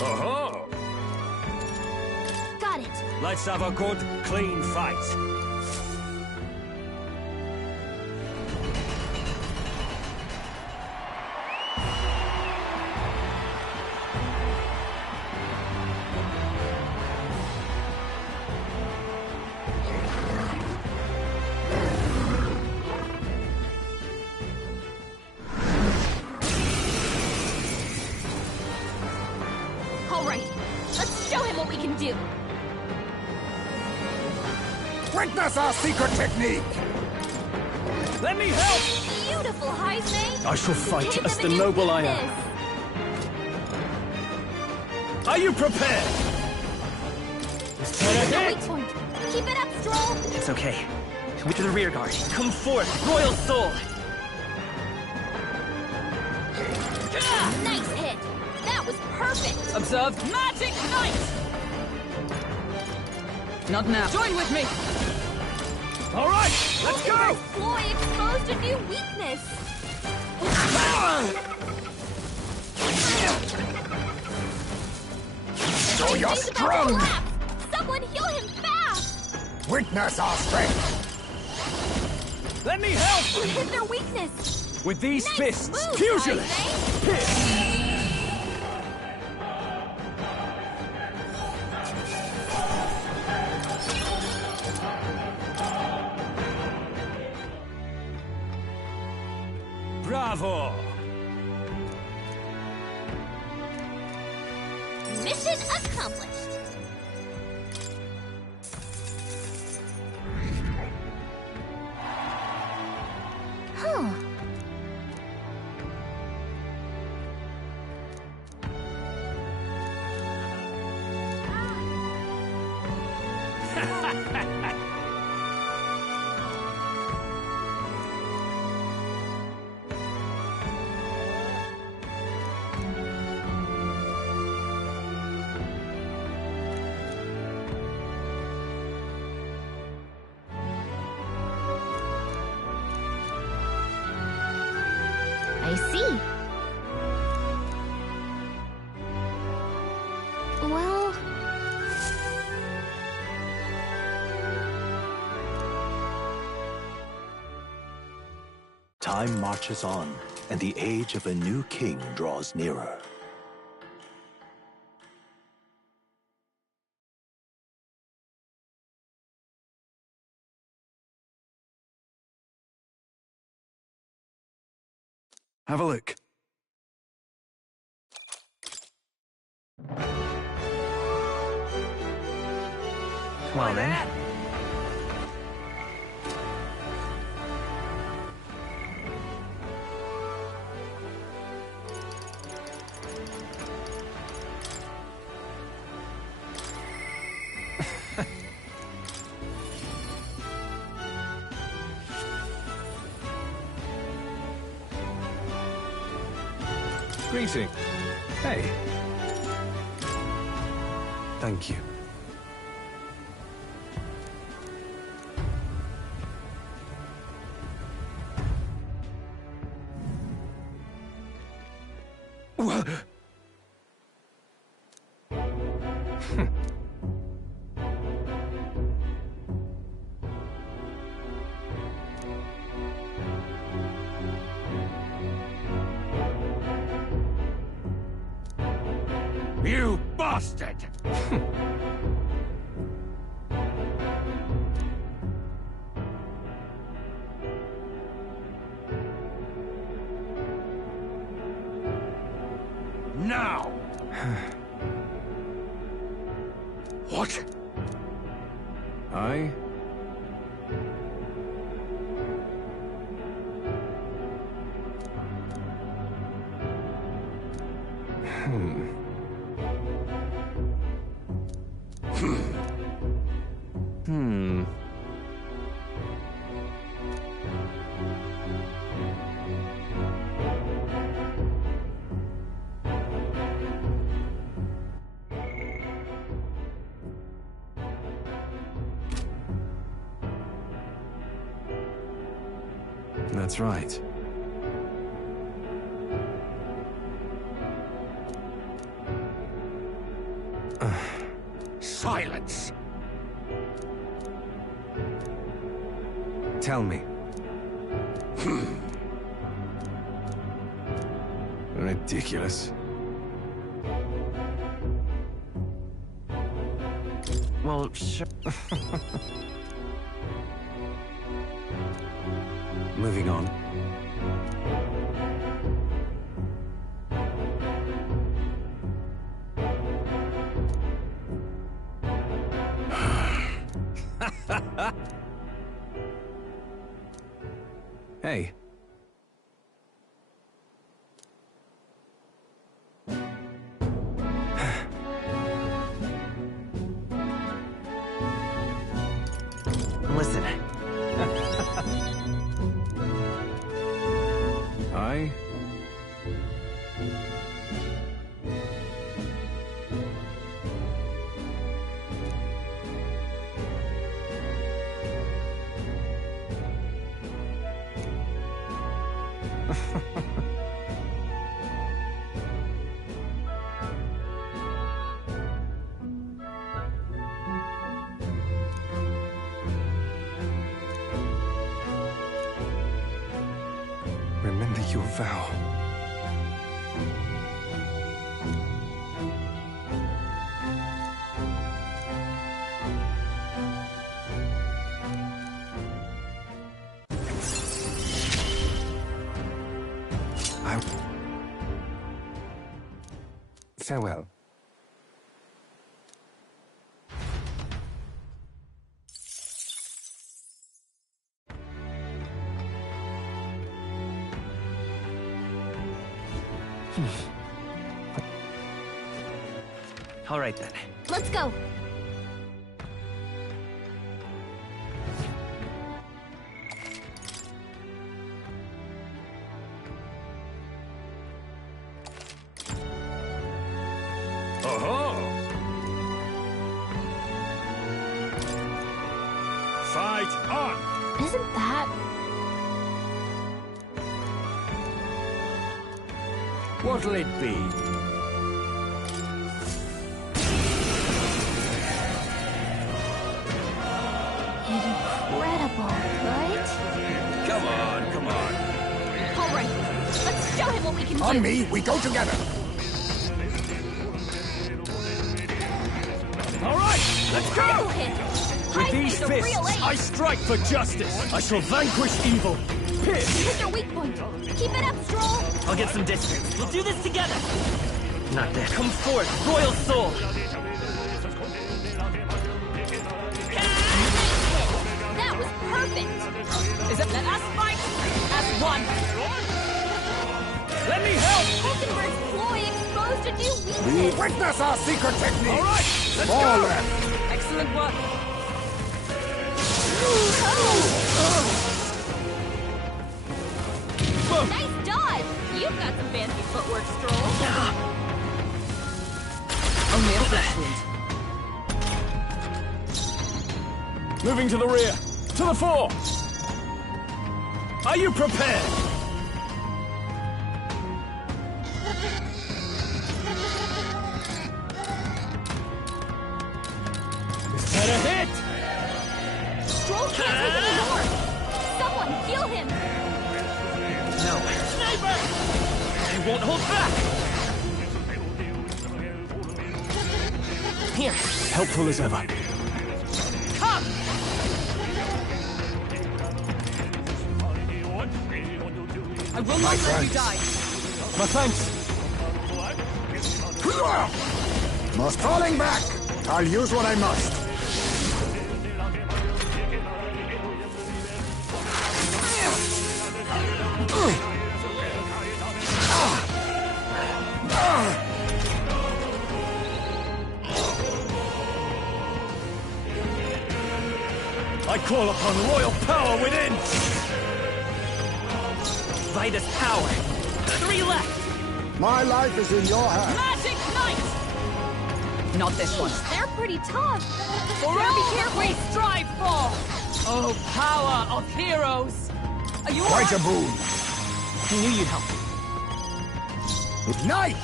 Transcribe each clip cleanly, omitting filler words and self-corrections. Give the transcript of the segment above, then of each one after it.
Oh-ho! Got it. Let's have a good, clean fight. All right, let's show him what we can do. Witness our secret technique! Let me help! Beautiful, Heisman. I shall fight Hit as them the against noble I weakness. am. Are you prepared? No weak point. Keep it up, Stroll. It's okay. With the rear guard. Come forth, Royal Soul! Nice hit. That was perfect. Observed. Magic Knight. Not now. Join with me. All right, let's go! Floyd exposed a new weakness. So you're He's about to strong! collapse. Someone heal him fast. Witness our strength! Let me help! You hit their weakness. With these Nice fists, move, pugilist! Heisman. Hit! Bravo! Mission accomplished. Huh. I see. Well... Time marches on, and the age of a new king draws nearer. Have a look. Well then. Greeting. Hey. Thank you. You bastard! Now! What? I... Hmm. That's right. Silence! Tell me. Ridiculous. Well, sure. Moving on. Hey. Listen. I... Remember your vow. Farewell. All right then. Let's go. Oh-ho! Fight on! Isn't that... What'll it be? incredible, right? Come on, come on. All right, let's show him what we can do. On me, we go together. All right, let's Critical go! hit. With High these face, a real fists, ace. I strike for justice. I shall vanquish evil. Pierce! Hit your weak point. Keep it up, Stroll. I'll get some distance. We'll do this together. Not this. Come forth, Royal Soul. That was perfect. Is it let us fight as one? Let me help! Hulkenberg's ploy exposed a new weakness. Witness our secret technique. All right, let's Fall go! left. Excellent work. Nice dodge. You've got some fancy footwork, Stroll. Moving to the rear. To the fore! Are you prepared? Is that a hit? Stroll can't take it anymore. Someone heal him. No. Sniper! I won't hold back. Here. Helpful as ever. Come. I will not let you die. My thanks. Must falling back. I'll use what I must. I call upon royal power within! Vitus power. 3 left. My life is in your hands. Magic Knight! Not this one. They're pretty tough. Be careful. We strive for. Oh, power of heroes. Are you Quite a boon. I knew you'd help. Knight!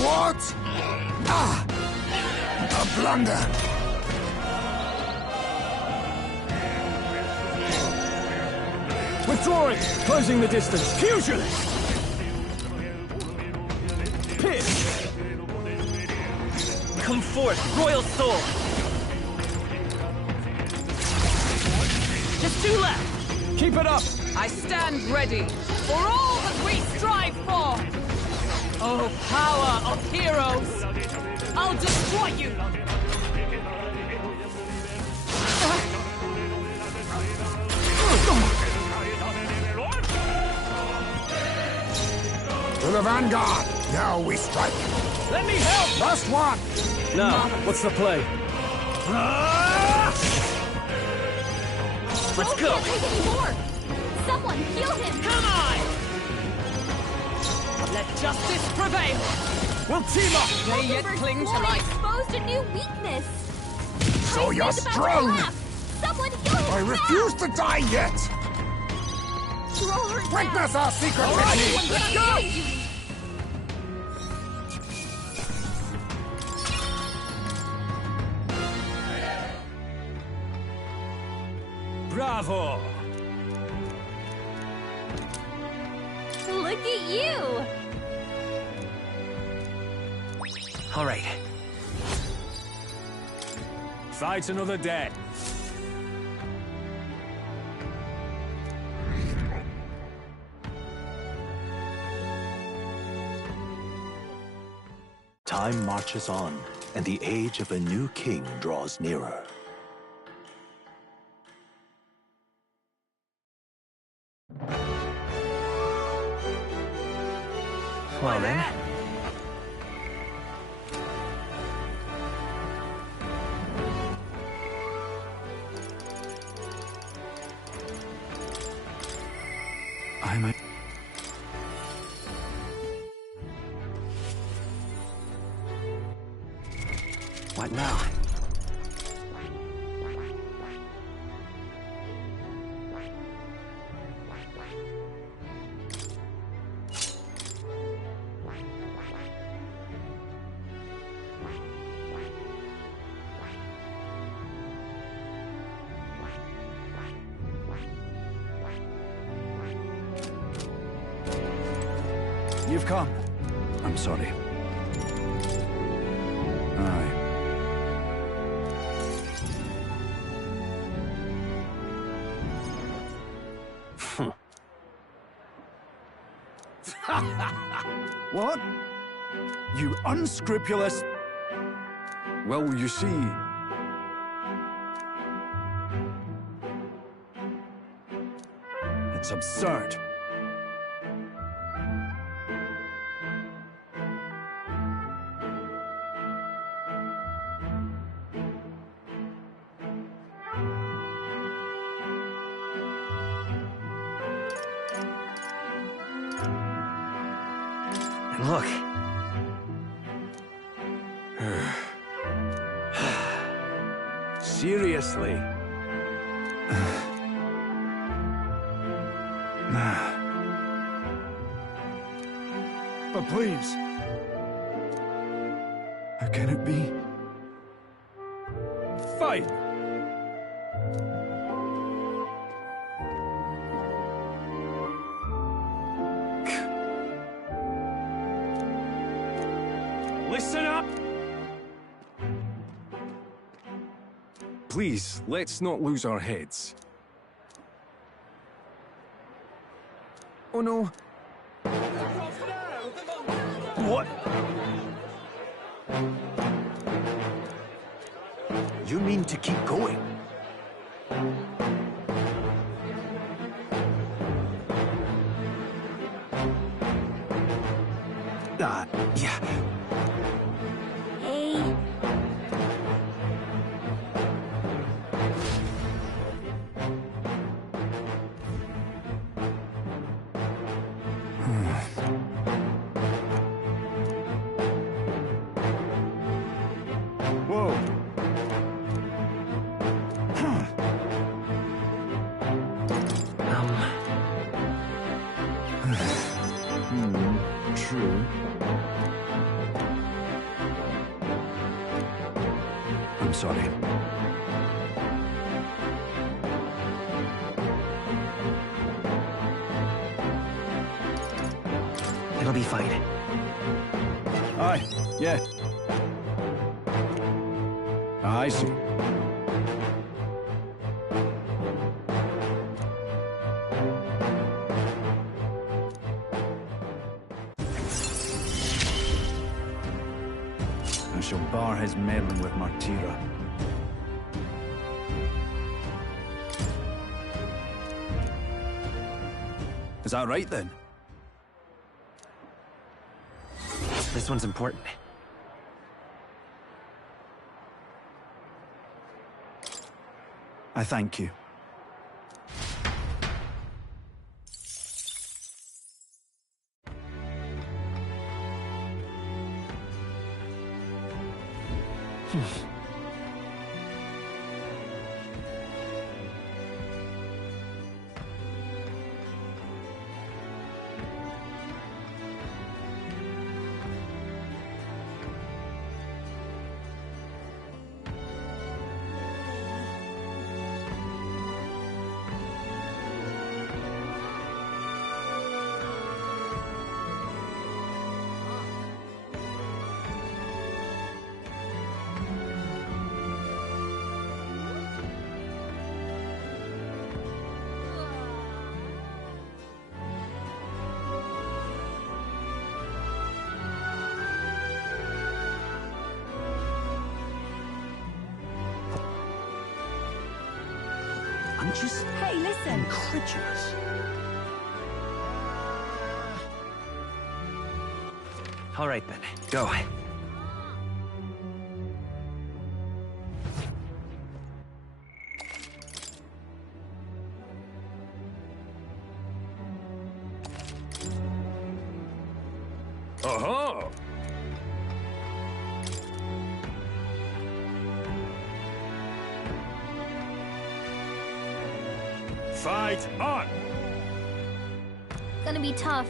What? Ah! A blunder. Withdrawing! Closing the distance! Fusion! Pierce! Come forth, Royal Soul! Just two left! Keep it up! I stand ready for all that we strive for! Oh, power of heroes! I'll destroy you! To the vanguard. Now we strike. Let me help! Last one. Now, what's the play? Let's go! Can't take any more. Someone heal him. Come on! Let justice prevail! We'll team up! They yet cling to life. Exposed a new weakness. So you're Tyson is about to strong. collapse. Someone heal him I now. refuse to die yet. Throw her down. Witness our secret All right, technique. let's go! Bravo! Look at you. All right. Fight another day. Time marches on, and the age of a new king draws nearer. Well then. I'm a... What now? You've come. I'm sorry. Aye. What? You unscrupulous... Well, you see... It's absurd. And look. Seriously? But please. How can it be? Fight! Listen up! Please, let's not lose our heads. Oh no. What? You mean to keep going? Yeah. Hey. Whoa. True. sorry. It'll be fine. Aye, yeah. I see. I shall bar his meddling with Martira. Is that right then? This one's important. I thank you. I'm just Hey, listen. incredulous. All right, then. Go. Aha! Fight on! Gonna be tough.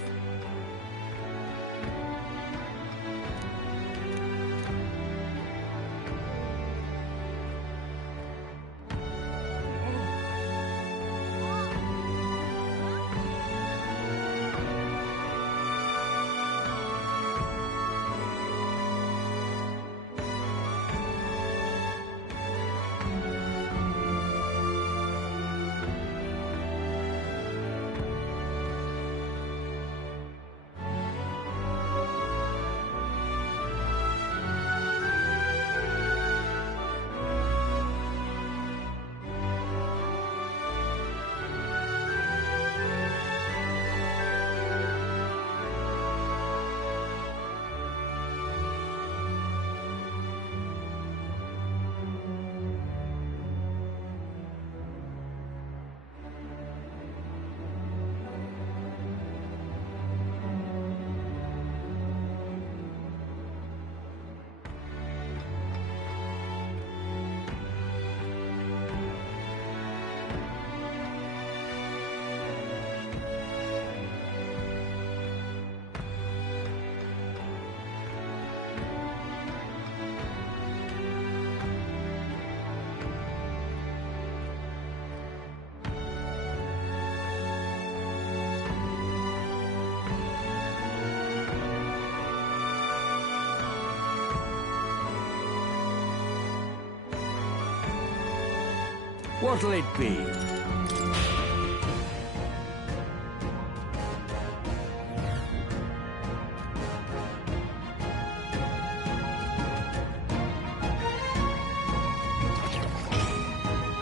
What'll it be?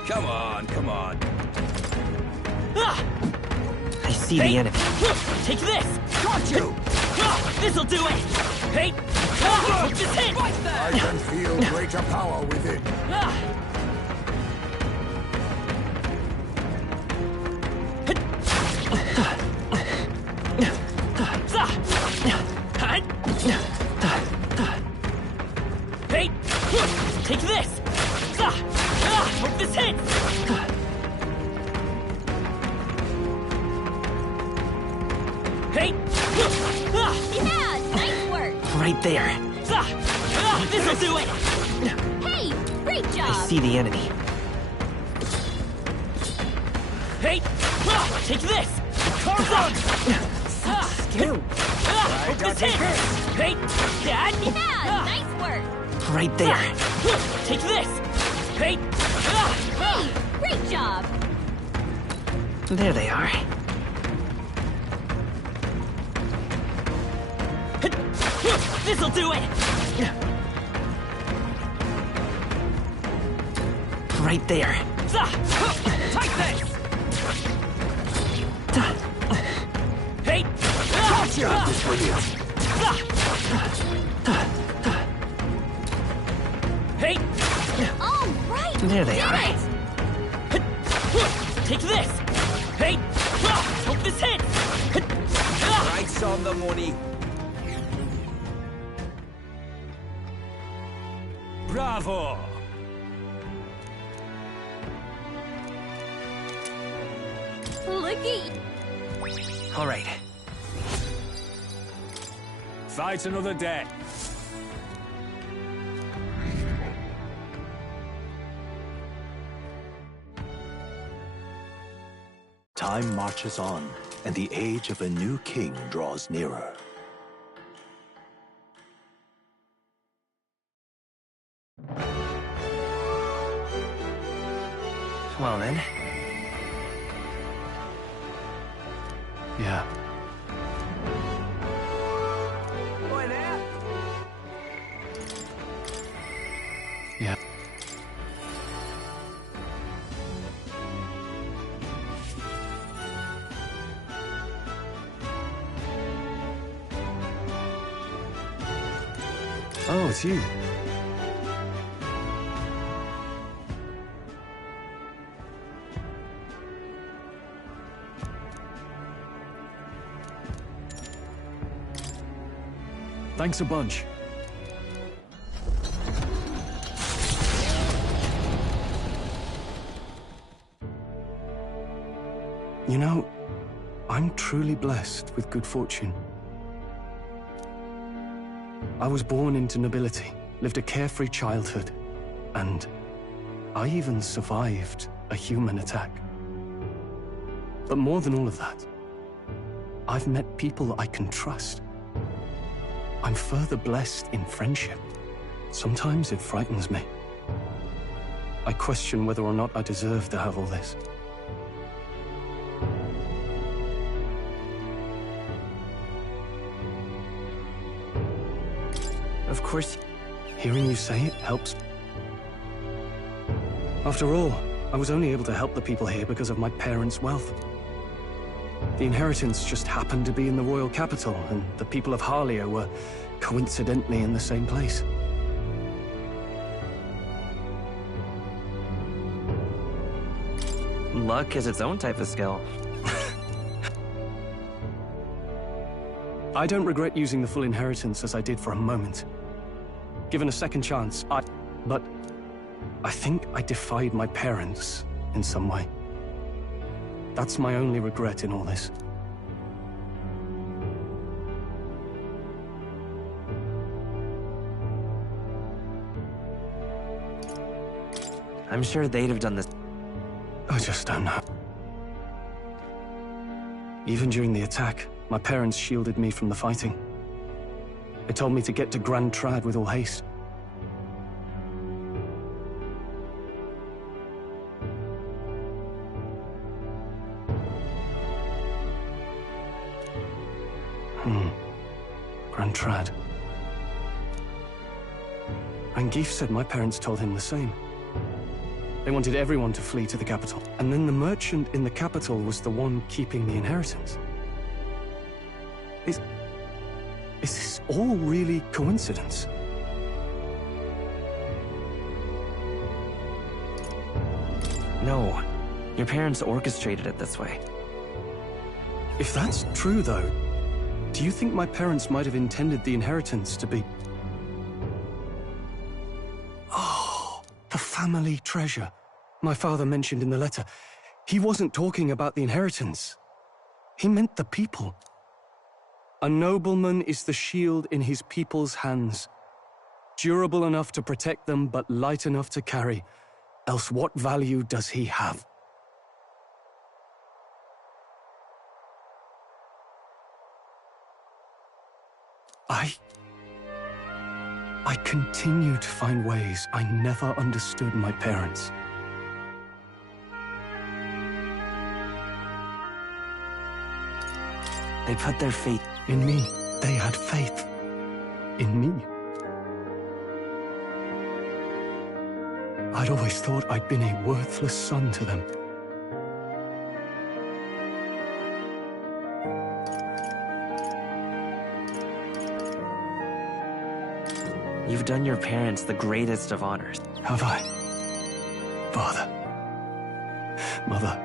Come on, come on. I see the enemy. Take this! Got you! This'll do it! Hey! Just hit! Right I there! can feel greater power within. Hey! Take this! Hope this hits! Hey! Yeah, nice work. Right there. This'll do it! Hey, bring Great I job! see the enemy. Hey! Take this! Tarzan! Scared. Hope this hits! Hey! Dad! Yeah, nice work! Right there. Take this! Hey! Hey, great job! There they are. This'll do it! Right there. Take this! Hey! Gotcha! Hey! All right! There they did are. it. Take this! Hey! Hope this hits! Price on the money. Bravo! Look at you! All right. Fight another day. Time marches on, and the age of a new king draws nearer. Well then. Yeah. Yeah. Oh, it's you. Thanks a bunch. You know, I'm truly blessed with good fortune. I was born into nobility, lived a carefree childhood, and I even survived a human attack. But more than all of that, I've met people I can trust. I'm further blessed in friendship. Sometimes it frightens me. I question whether or not I deserve to have all this. Of course. Hearing you say it helps. After all, I was only able to help the people here because of my parents' wealth. The inheritance just happened to be in the royal capital, and the people of Harlia were coincidentally in the same place. Luck is its own type of skill. I don't regret using the full inheritance as I did for a moment. Given a second chance, but I think I defied my parents in some way. That's my only regret in all this. I'm sure they'd have done this. I just don't know. Even during the attack, my parents shielded me from the fighting. They told me to get to Grand Trad with all haste. Grand Trad. Rangif said my parents told him the same. They wanted everyone to flee to the capital. And then the merchant in the capital was the one keeping the inheritance. Is this all really coincidence? No. Your parents orchestrated it this way. If that's true, though, do you think my parents might have intended the inheritance to be... Oh, the family treasure my father mentioned in the letter. He wasn't talking about the inheritance. He meant the people. A nobleman is the shield in his people's hands. Durable enough to protect them, but light enough to carry. Else what value does he have? I continue to find ways I never understood my parents. They put their faith in me. They had faith in me. I'd always thought I'd been a worthless son to them. You've done your parents the greatest of honors. Have I? Father. Mother.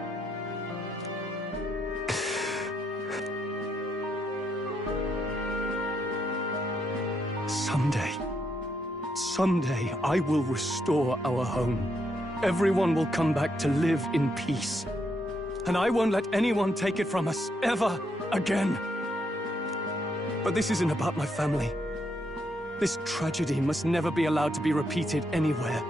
Someday I will restore our home. Everyone will come back to live in peace. And I won't let anyone take it from us, ever again. But this isn't about my family. This tragedy must never be allowed to be repeated anywhere.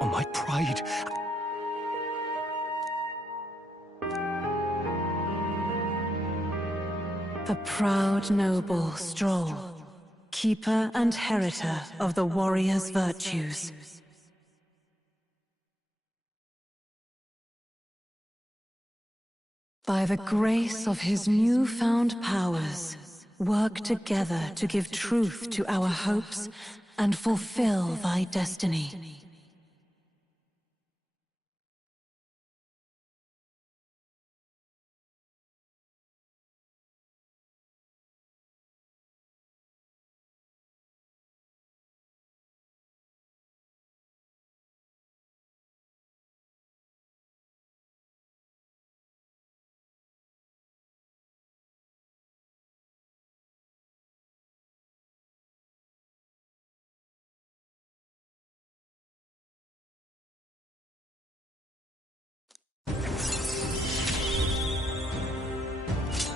On my pride. The proud noble Stroll, keeper and heritor of the warrior's virtues. By the grace of his newfound powers, work together to give truth to our hopes and fulfill thy destiny.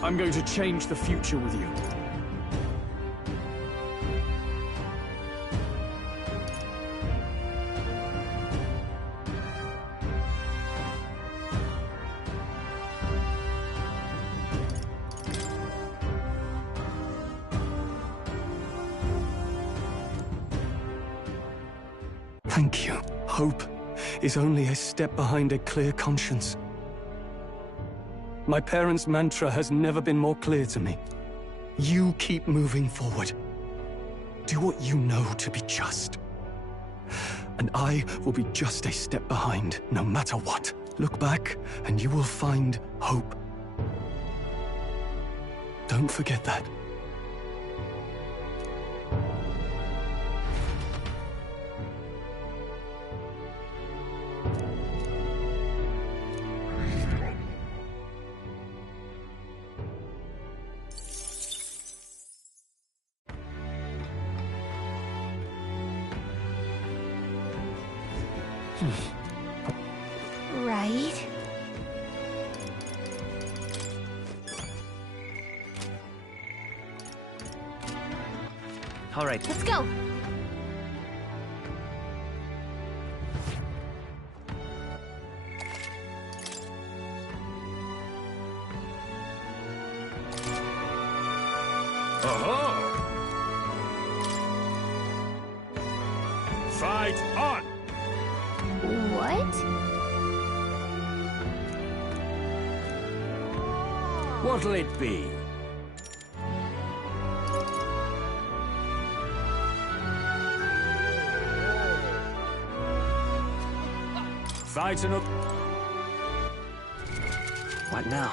I'm going to change the future with you. Thank you. Hope is only a step behind a clear conscience. My parents' mantra has never been more clear to me. You keep moving forward. Do what you know to be just. And I will be just a step behind, no matter what. Look back, and you will find hope. Don't forget that. Right? All right. Let's go! Fight on! What? What'll it be? Fight and What now?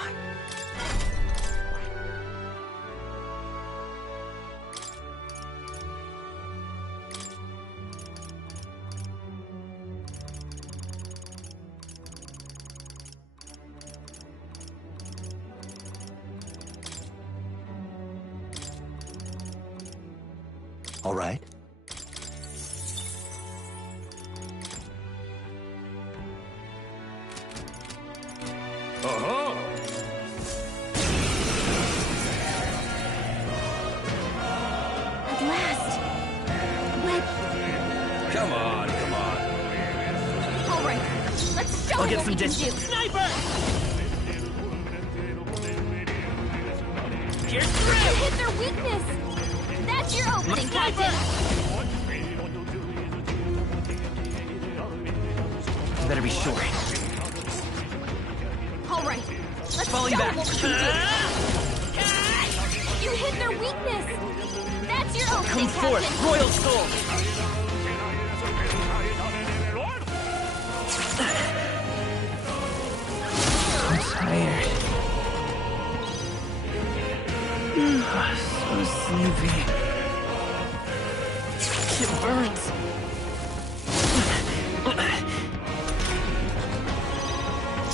All right. last. But... Come on, come on. All right, let's show I'll him get what some we can do. distance. Sniper! Here's through! You hit their weakness. That's your opening, Captain. Better be sure. All right, let's Falling show back. them what we can do. You hit their weakness. That's your opening, Come Captain. forth, Royal Soul! I'm tired. So sleepy. It burns.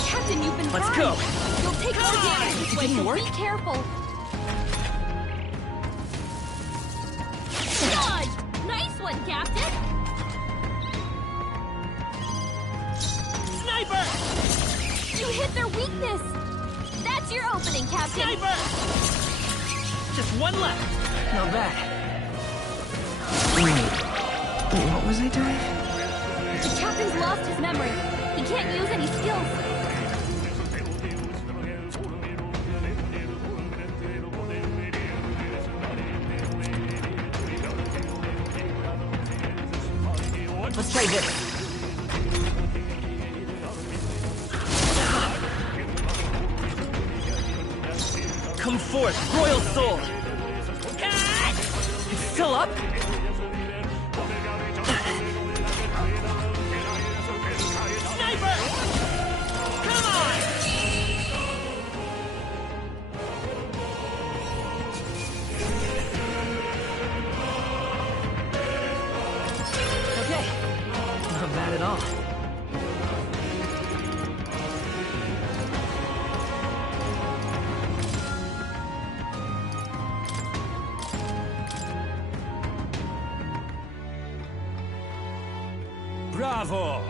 Captain, you've been Let's burned. go. You'll take more damage this way, didn't so work? be careful. Dodge! Nice one, Captain. Sniper! You hit their weakness. That's your opening, Captain. Sniper! Just one left. Not bad. Wait, what was I doing? The Captain's lost his memory. He can't use any skills. Let's try this. Come forth, Royal Soul! It's still up? Sniper! Come on! Okay. Not bad at all. Bravo!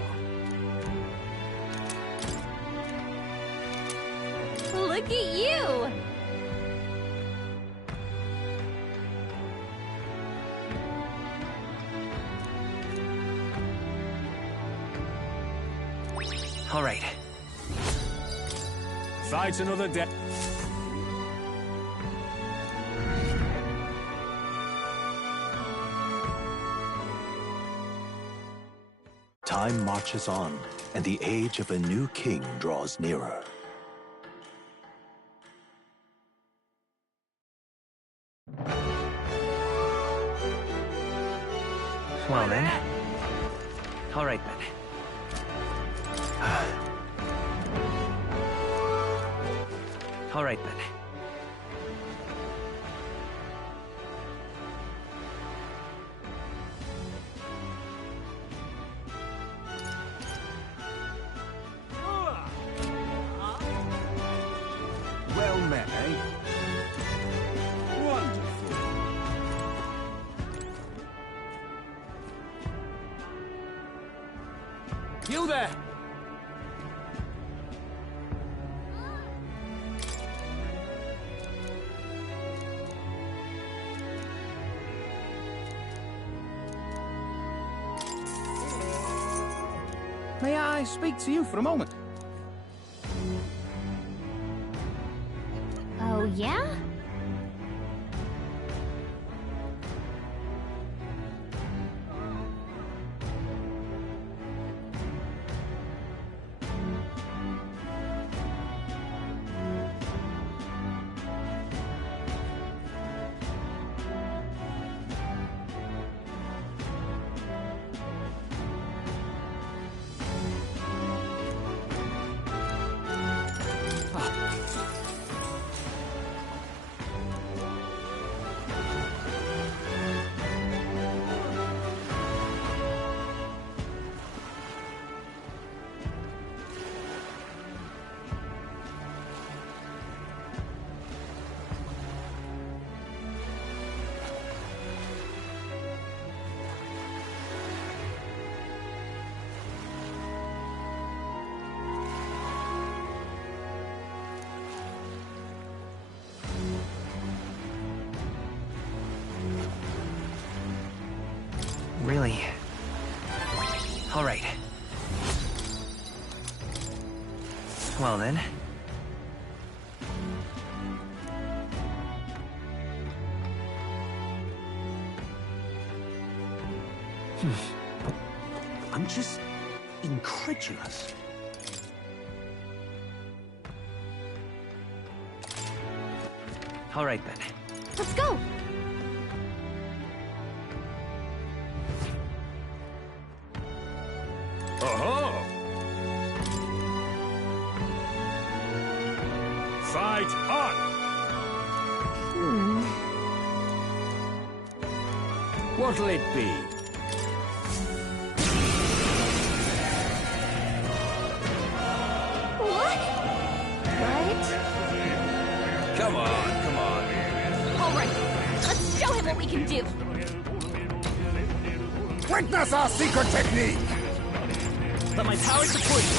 Look at you. All right. Fight another day. Time marches on, and the age of a new king draws nearer. Well then. All right then. All right then. Well met, eh? Wonderful. You there! May I speak to you for a moment? Oh, yeah? Really? All right. Well then. I'm just incredulous. All right then. Let's go! Uh-huh. Fight on! What'll it be? What? Come on, come on. All right, let's show him what we can do. Witness our secret technique! Let my power support you.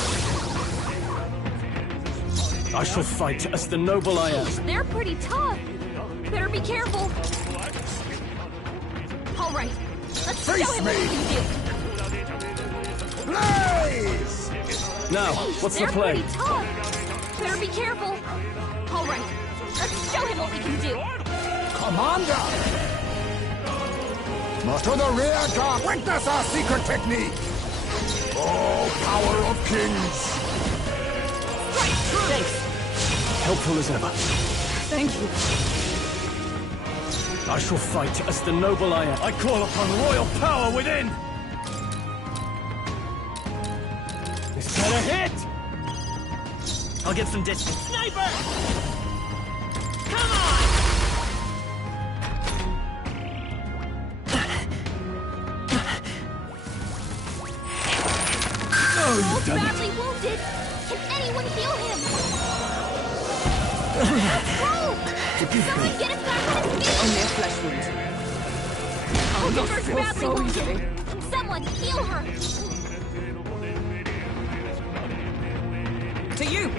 I shall fight as the noble I am. They're pretty tough. Better be careful. All right, let's show Face him what we me. can do. Blaze! Now, what's They're the play? pretty tough. Better be careful. All right, let's show him what we can do. Commander! To the rear guard! Witness our secret technique! Oh, power of kings! Thanks. Helpful as ever. Thank you. I shall fight as the noble I am. I call upon royal power within! Is that a hit? I'll get some distance. Sniper! Come on! Paul's badly wounded. Can anyone heal him? Paul! Someone get him back on his feet! Only a flesh wound. Oliver's feel badly so wounded. easily. Someone heal her! To you! A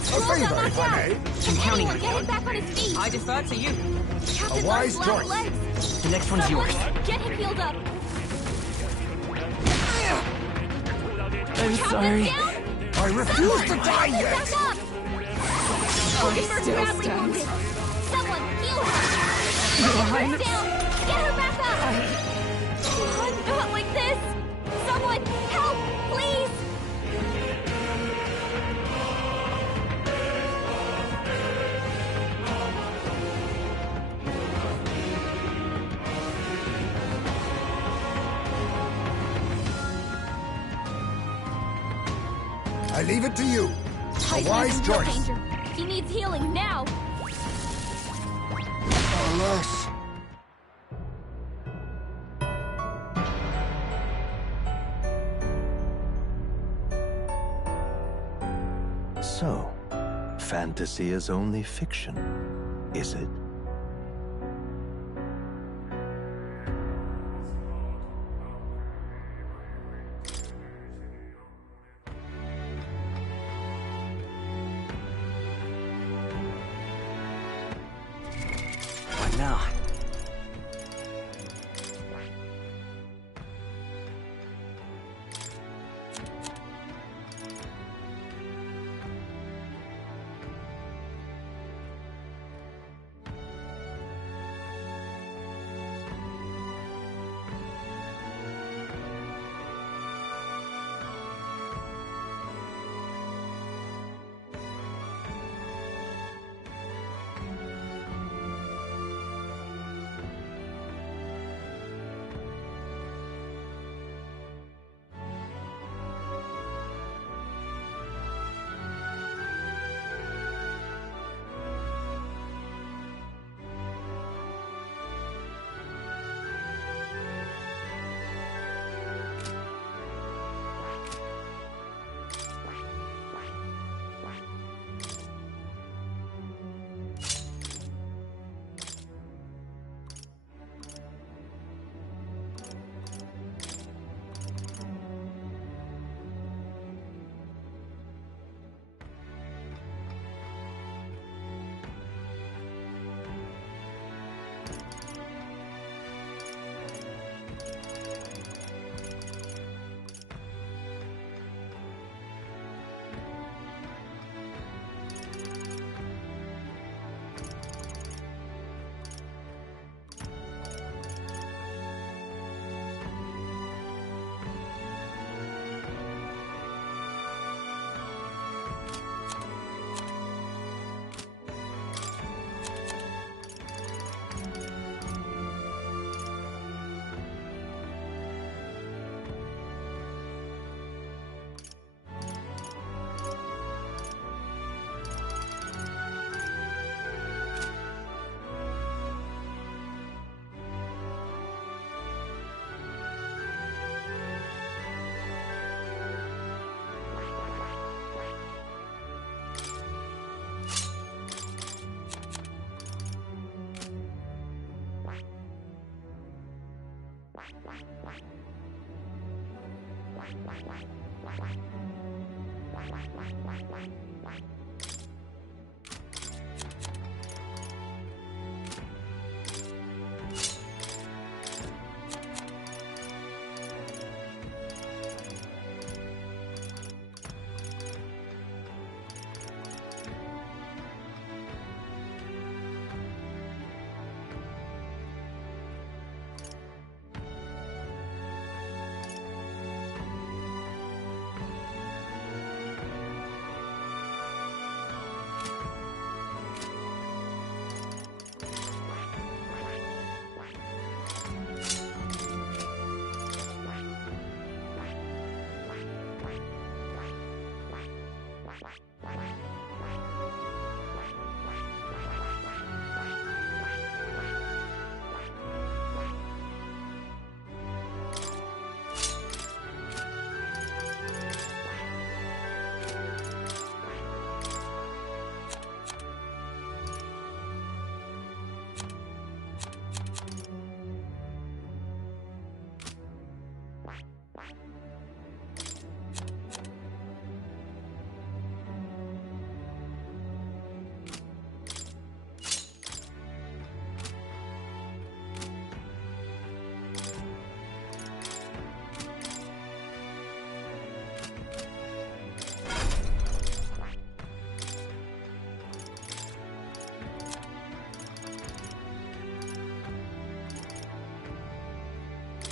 Scrolls favor, not if I knocked may. out. Can anyone get him back on his feet? I defer to you. Captain A wise Lung's left choice. legs. The next one's Someone yours. get him healed up. I'm Captain's sorry. down? I refuse to die Get yet! back up! Oliver's still badly stand. wounded. Someone heal her! I'm- Oliver's down! Get her back up! Not like this! Someone help, please! I leave it to you. A Tyson wise is in real choice. danger. He needs healing now. Alas. So, fantasy is only fiction, is it? What now?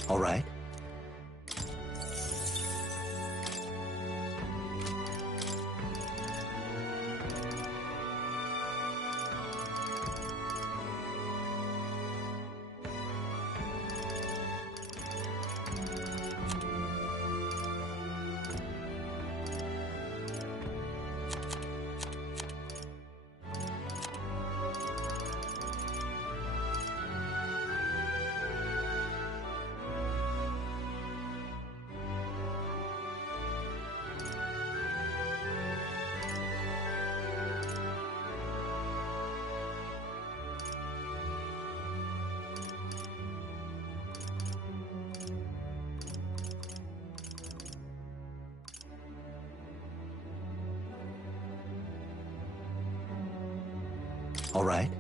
All right. All right.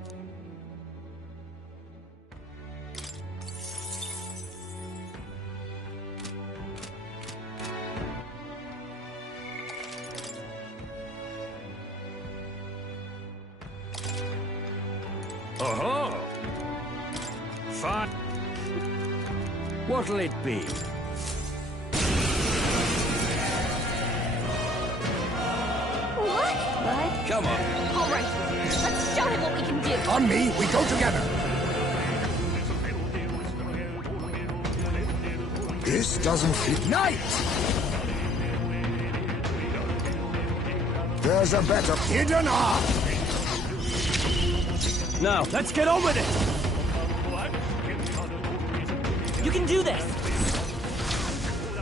Oh-ho! Fun. What'll it be? What? Bud? Come on. All right, let's show him what we can do. On me, we go together. This doesn't ignite. There's a better hidden art. Now, let's get on with it! You can do this!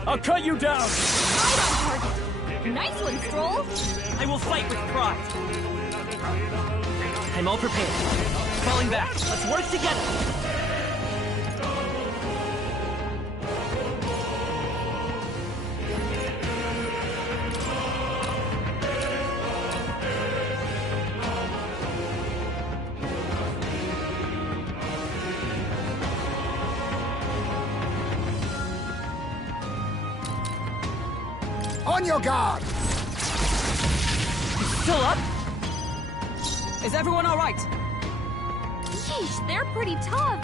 I'll cut you down! Right on target. Nice one, Stroll. I will fight with pride! I'm all prepared. Falling back. Let's work together! On your guard! Still up? Is everyone all right? Yeesh, they're pretty tough.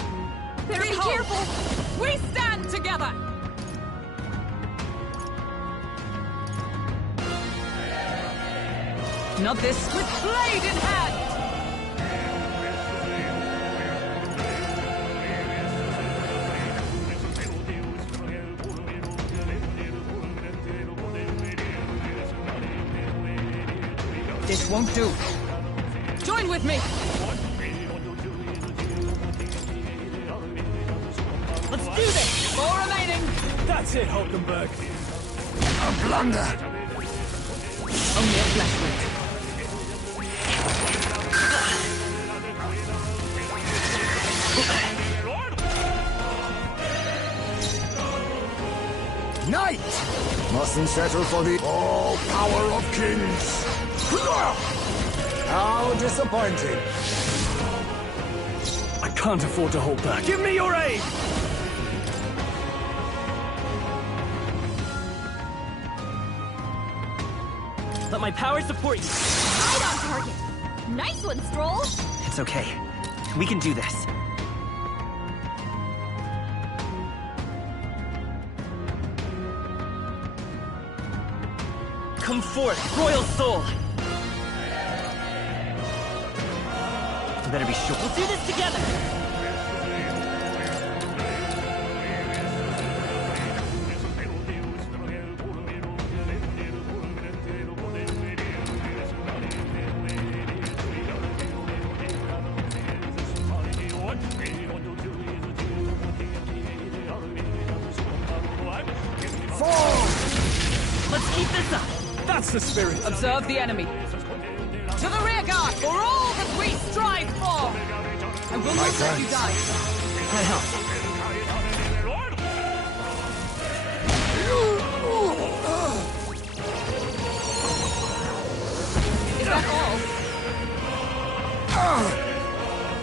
Better be Behold, careful. We stand together! Not this with blade in hand! This won't do. Join with me! Let's do this! 4 remaining! That's it, Hulkenberg. A blunder! Only a flashlight. Ignite! Mustn't settle for the all power of kings. How disappointing. I can't afford to hold back. Give me your aid! Let my power support you. Right on target. Nice one, Stroll. It's okay. We can do this. Come forth, Royal Soul! You better be sure. We'll do this together! Let's keep this up! That's the spirit. Observe the enemy. To the rear guard for all that we strive for! I will not let you die. That helps. Is that all?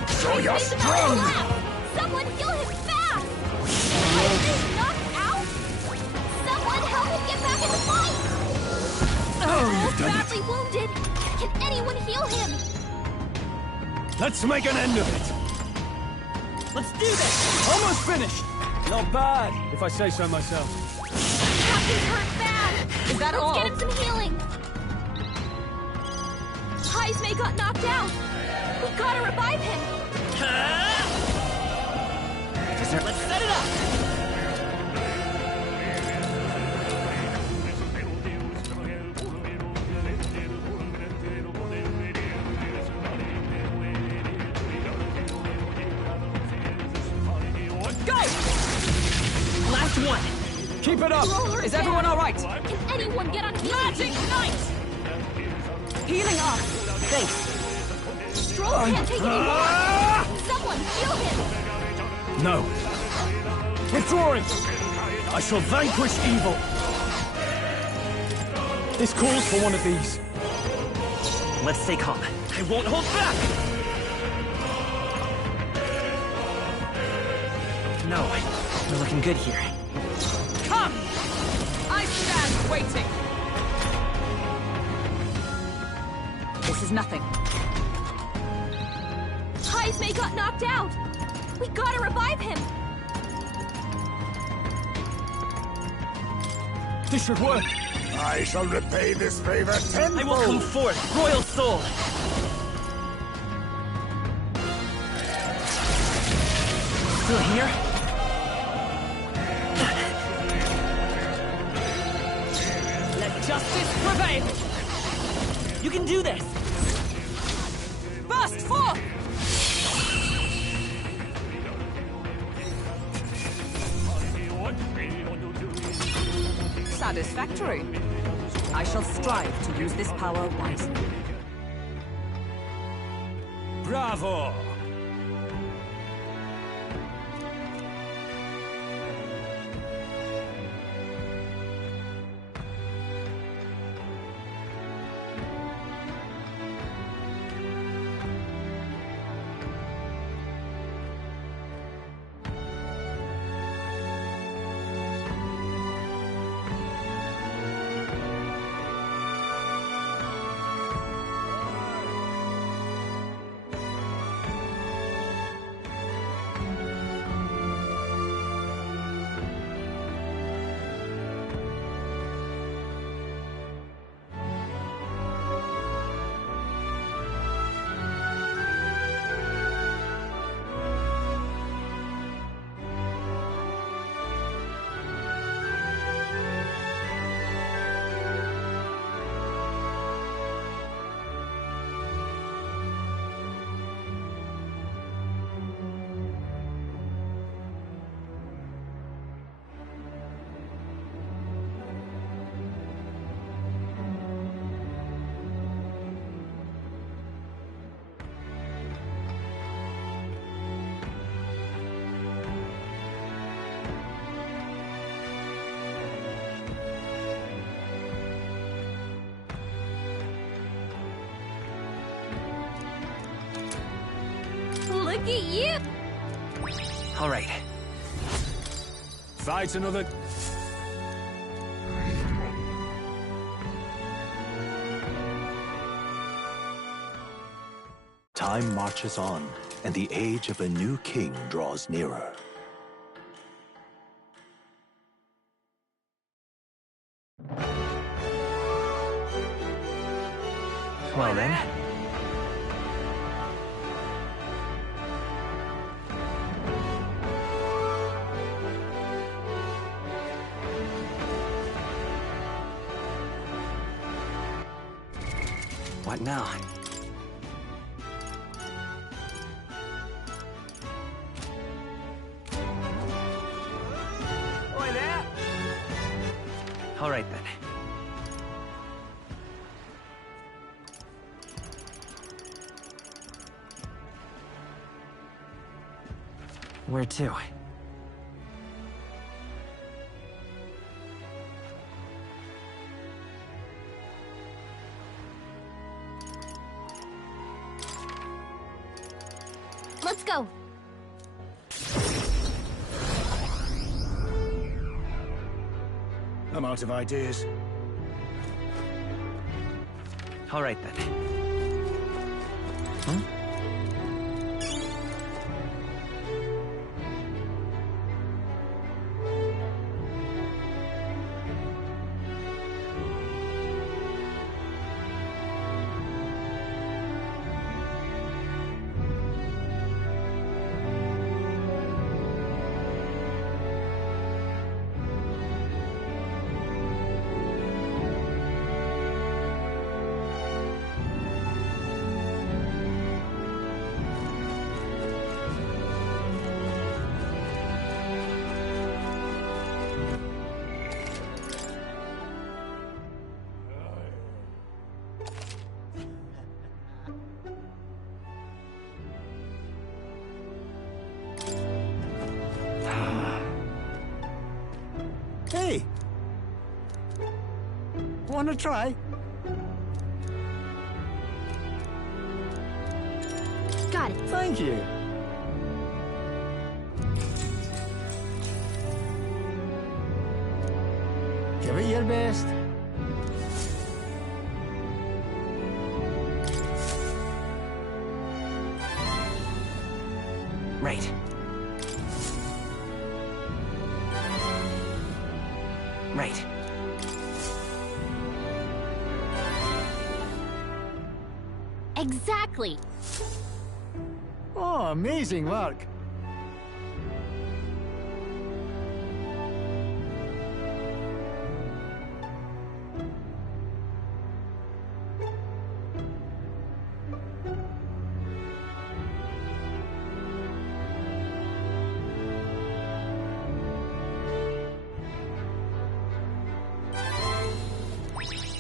So you're strong! Someone heal him fast! He's knocked out? Someone help him get back in the fight! Oh, you've done Badly wounded. Can anyone heal him? it. Let's make an end of it. Let's do this! Almost finished. Not bad, if I say so myself. Captain's hurt bad. Is that Let's all? get him some healing. Heismay got knocked out. We gotta revive him. Let's set it up! Go! Last one! Keep it up. Roller Is everyone down. all right? Can anyone get on healing? Magic Knight! Healing up! Thanks! Stroll can't take anymore. Someone heal him. No. Withdrawing. I shall vanquish evil. This calls for one of these. Let's stay calm. I won't hold back! No, we're looking good here. Come! I stand waiting. This is nothing. Heismay got knocked out. We gotta revive him. This should work. I shall repay this favor tenfold. I will come forth, Royal Soul! Still here? Let justice prevail. You can do this! Burst forth! Satisfactory. I shall strive to use this power wisely. Bravo. Eat you! All right. Fight another... Time marches on, and the age of a new king draws nearer. Well then. What now? Oi there! All right then. Where to? Let's go. I'm out of ideas. All right then. Hey! Wanna try? Got it. Thank you. Give it your best. Right. Right. Exactly. Oh, amazing work.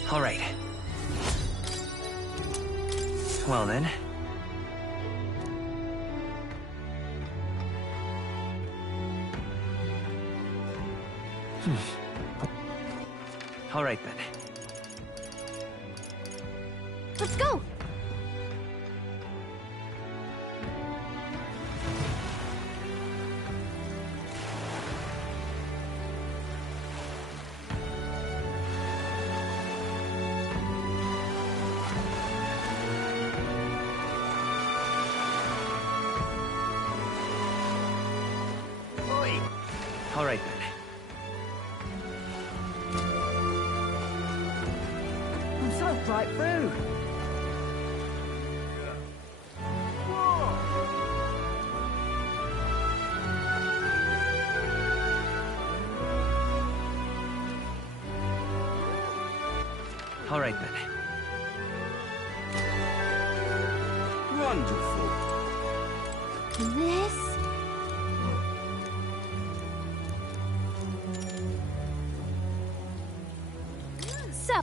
All right. Well then. All right then. Let's go. All right then. I'm so right through. All right then. Wonderful. This... So...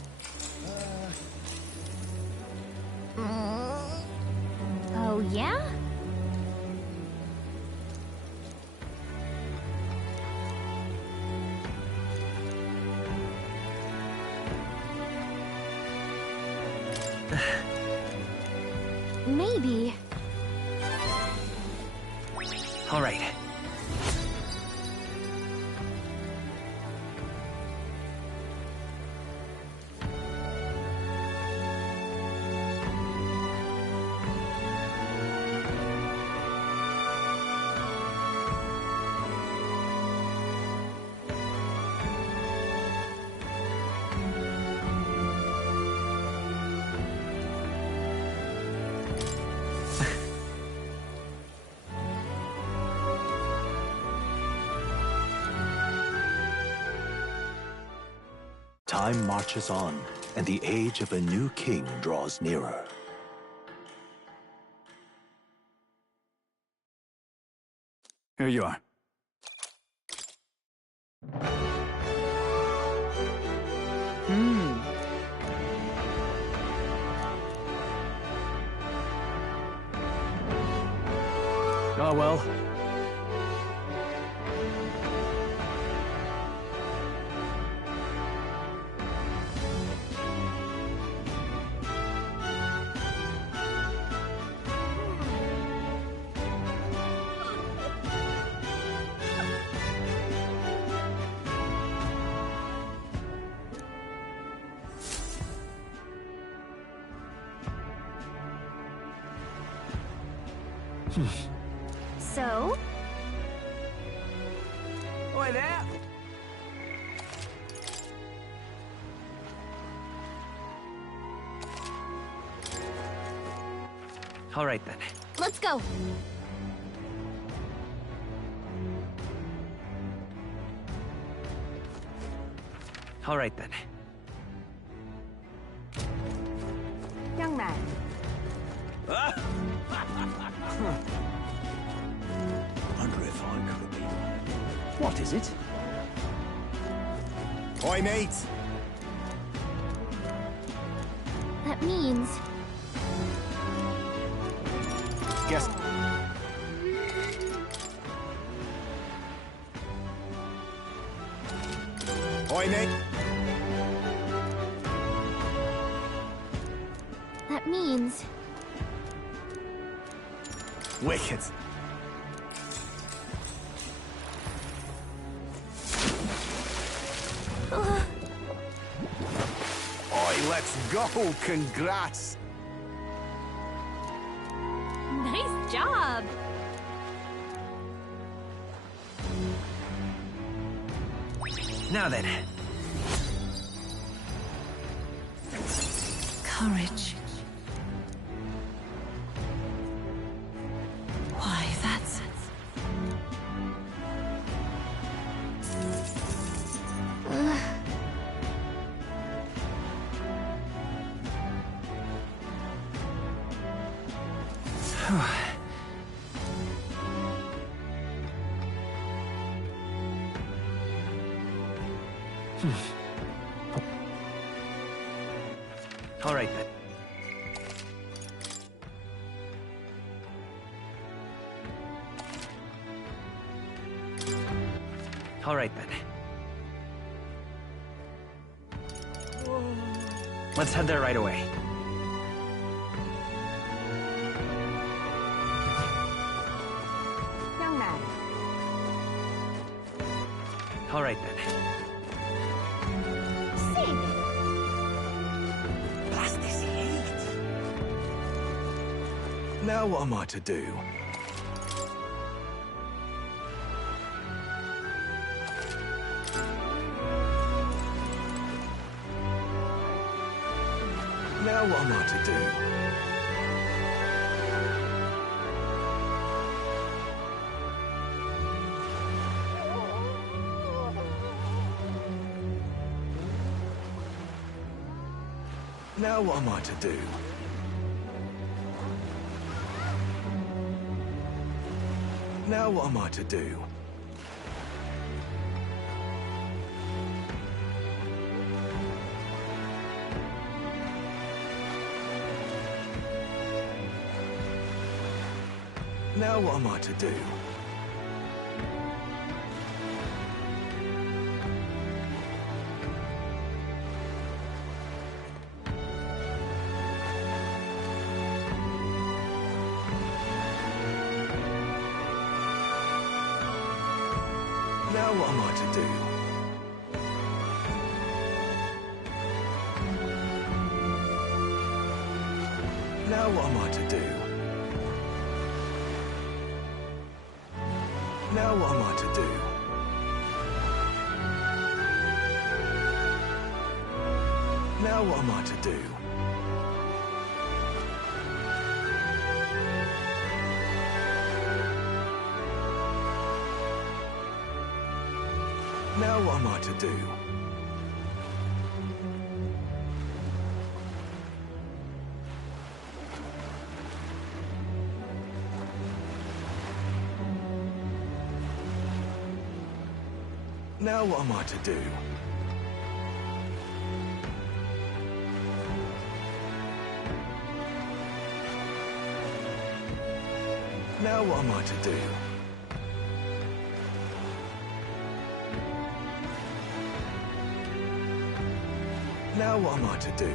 Oh, yeah? Maybe. All right. Time marches on, and the age of a new king draws nearer. Here you are. Ah, well. So? Oi there! All right then. Let's go. All right then. Young man, Wonder if I could have been. What is it? Oi, mate! That means... Guess. Oi, mate! That means... Wicked. Oi, let's go! Congrats! Nice job! Now then. Courage. Why, that's... All right then. All right then. Let's head there right away. young man. All right then. Sing! Blast this heat! Now what am I to do? Now what am I to do? Now what am I to do? Now what am I to do? Now what am I to do? Now what am I to do? Now what am I to do? Now what am I to do? Now what am I to do? Now what am I to do? Now what am I to do? Now what am I to do?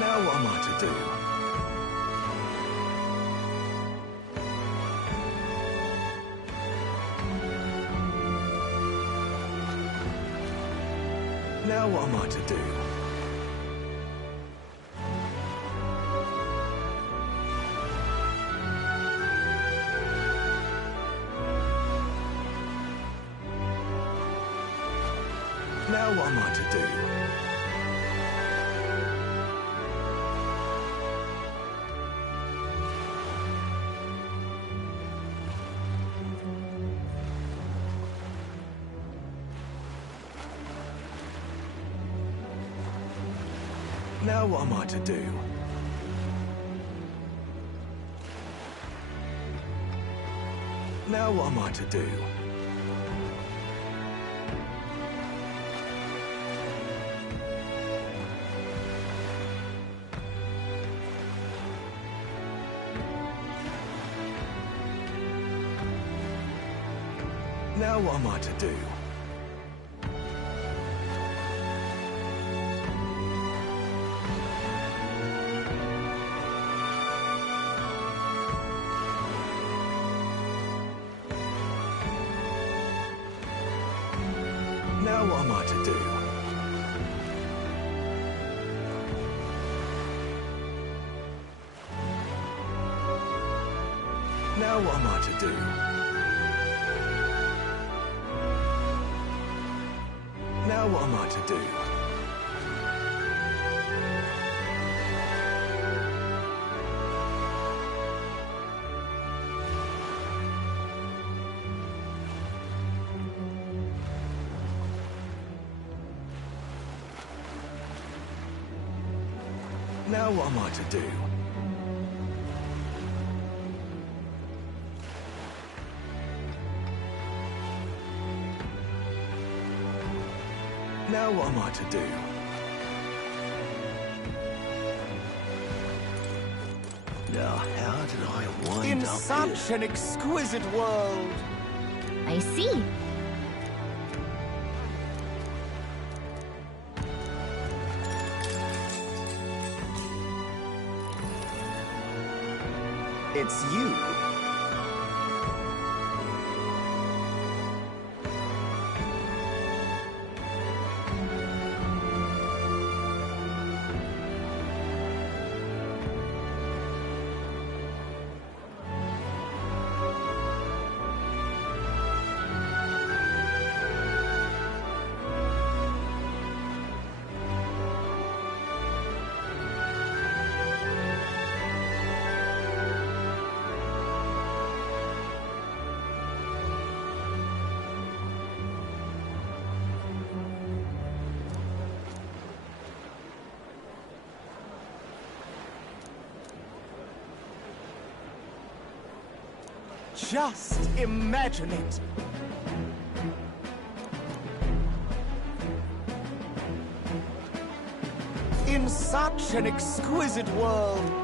Now what am I to do? Now what am I to do? Now what am I to do? Now what am I to do? Now what am I to do? Now what am I to do? Now what am I to do? Now what am I to do? Now what am I to do? Now what am I to do? Now what am I to do? Now what am I to do? Now how did I wind In up such here? an exquisite world. I see. It's you. Just imagine it. In such an exquisite world.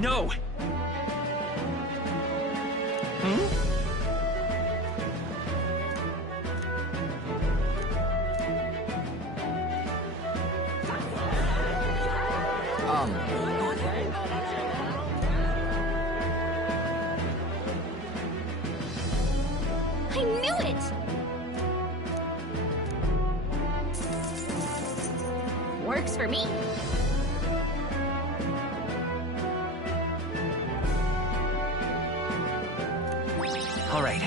No! I knew it! Works for me. All right.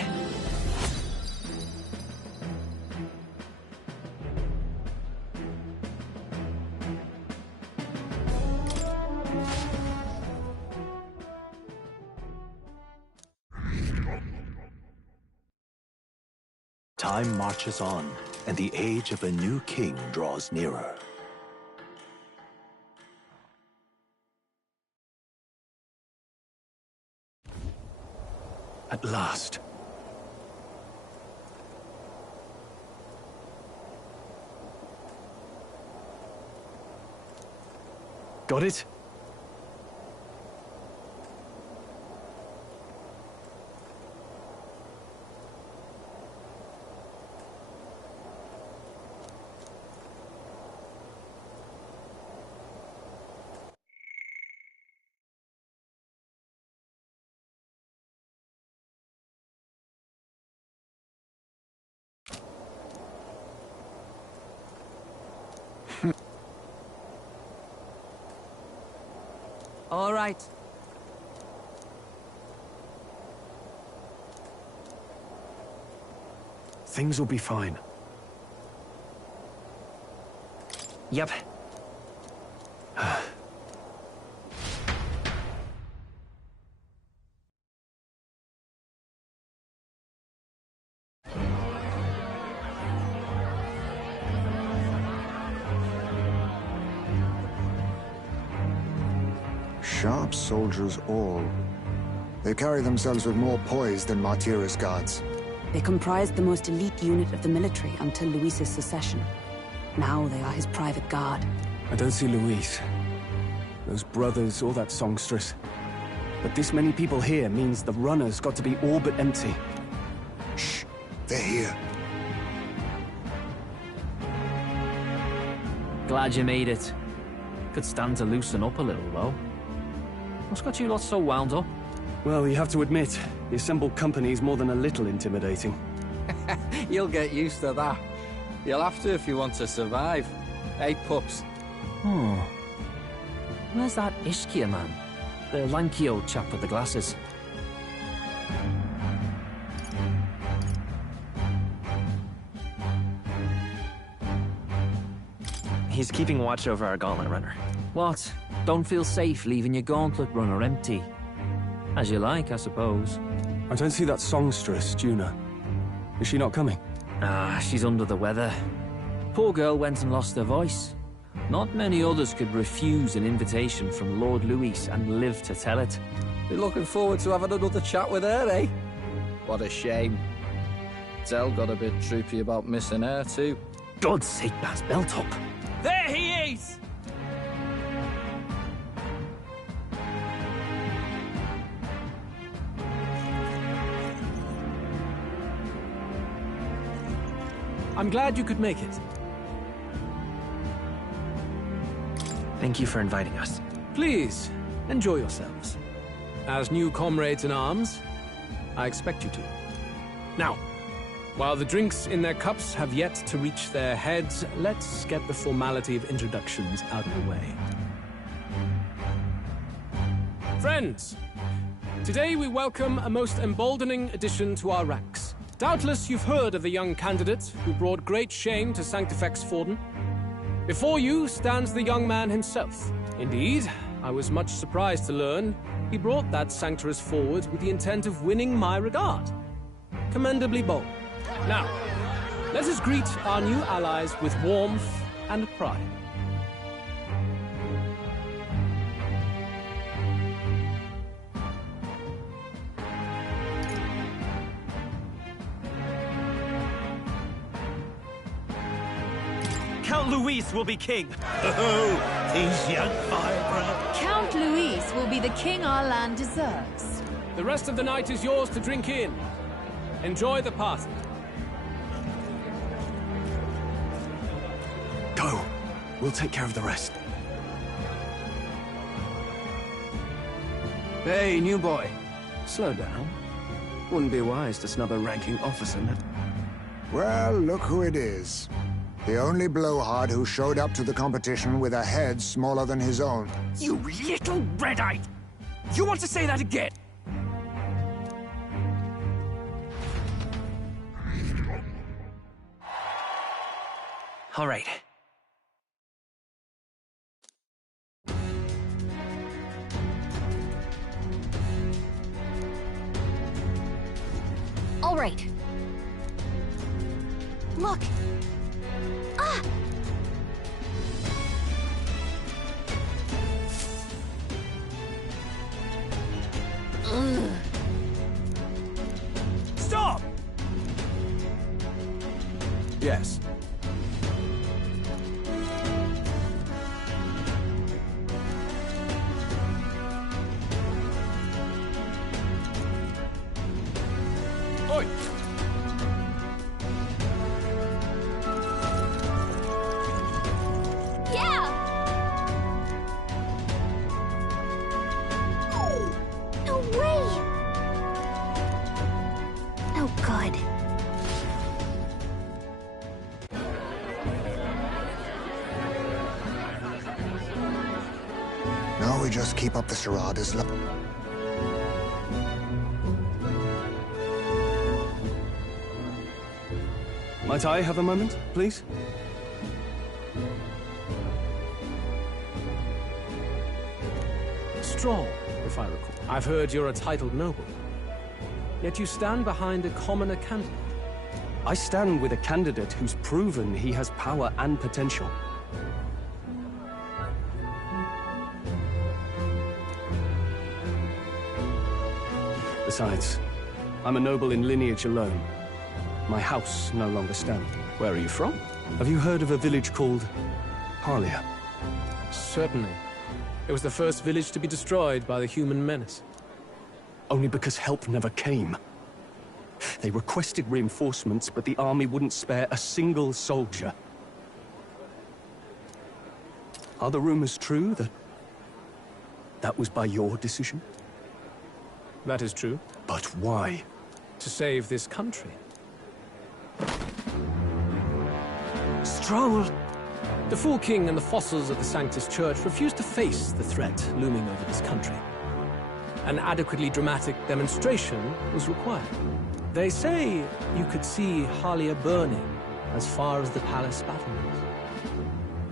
Time marches on, and the age of a new king draws nearer. At last. Got it? All right. Things will be fine. Yep. Sharp soldiers all. They carry themselves with more poise than Martira's guards. They comprised the most elite unit of the military until Luis's secession. Now they are his private guard. I don't see Luis, those brothers, or that songstress. But this many people here means the runner's got to be all but empty. Shh, they're here. Glad you made it. Could stand to loosen up a little, though. What's got you lot so wound up? Well, you have to admit, the assembled company is more than a little intimidating. You'll get used to that. You'll have to if you want to survive. Hey, pups. Oh. Where's that Ishkia man? The lanky old chap with the glasses. He's keeping watch over our gauntlet runner. What? Don't feel safe leaving your gauntlet runner empty? As you like, I suppose. I don't see that songstress, Juna. Is she not coming? Ah, she's under the weather. Poor girl went and lost her voice. Not many others could refuse an invitation from Lord Luis and live to tell it. Be looking forward to having another chat with her, eh? What a shame. Tell got a bit droopy about missing her, too. God's sake, Baz, belt up. There he is! I'm glad you could make it. Thank you for inviting us. Please, enjoy yourselves. As new comrades in arms, I expect you to. Now, while the drinks in their cups have yet to reach their heads, let's get the formality of introductions out of the way. Friends, today we welcome a most emboldening addition to our ranks. Doubtless you've heard of the young candidate who brought great shame to Sanctifex Forden. Before you stands the young man himself. Indeed, I was much surprised to learn he brought that Sanctorus forward with the intent of winning my regard. Commendably bold. Now, let us greet our new allies with warmth and pride. Count Luis will be king. Oh, these young firebrands. Count Luis will be the king our land deserves. The rest of the night is yours to drink in. Enjoy the party. Go. We'll take care of the rest. Hey, new boy. Slow down. Wouldn't be wise to snub a ranking officer now. Well, look who it is. The only blowhard who showed up to the competition with a head smaller than his own. You little red-eye! You want to say that again? All right. All right. Look. Ah! Ugh. Stop! Yes. Oi! Yeah! No way! Oh, good. Now we just keep up the charade as long. Might I have a moment, please? Strong, if I recall. I've heard you're a titled noble. Yet you stand behind a commoner candidate. I stand with a candidate who's proven he has power and potential. Besides, I'm a noble in lineage alone. My house no longer stands. Where are you from? Have you heard of a village called Harlia? Certainly. It was the first village to be destroyed by the human menace. Only because help never came. They requested reinforcements, but the army wouldn't spare a single soldier. Are the rumors true that was by your decision? That is true. But why? To save this country. Stroll! The Fool King and the fossils of the Sanctus Church refused to face the threat looming over this country. An adequately dramatic demonstration was required. They say you could see Harlia burning as far as the palace battlements.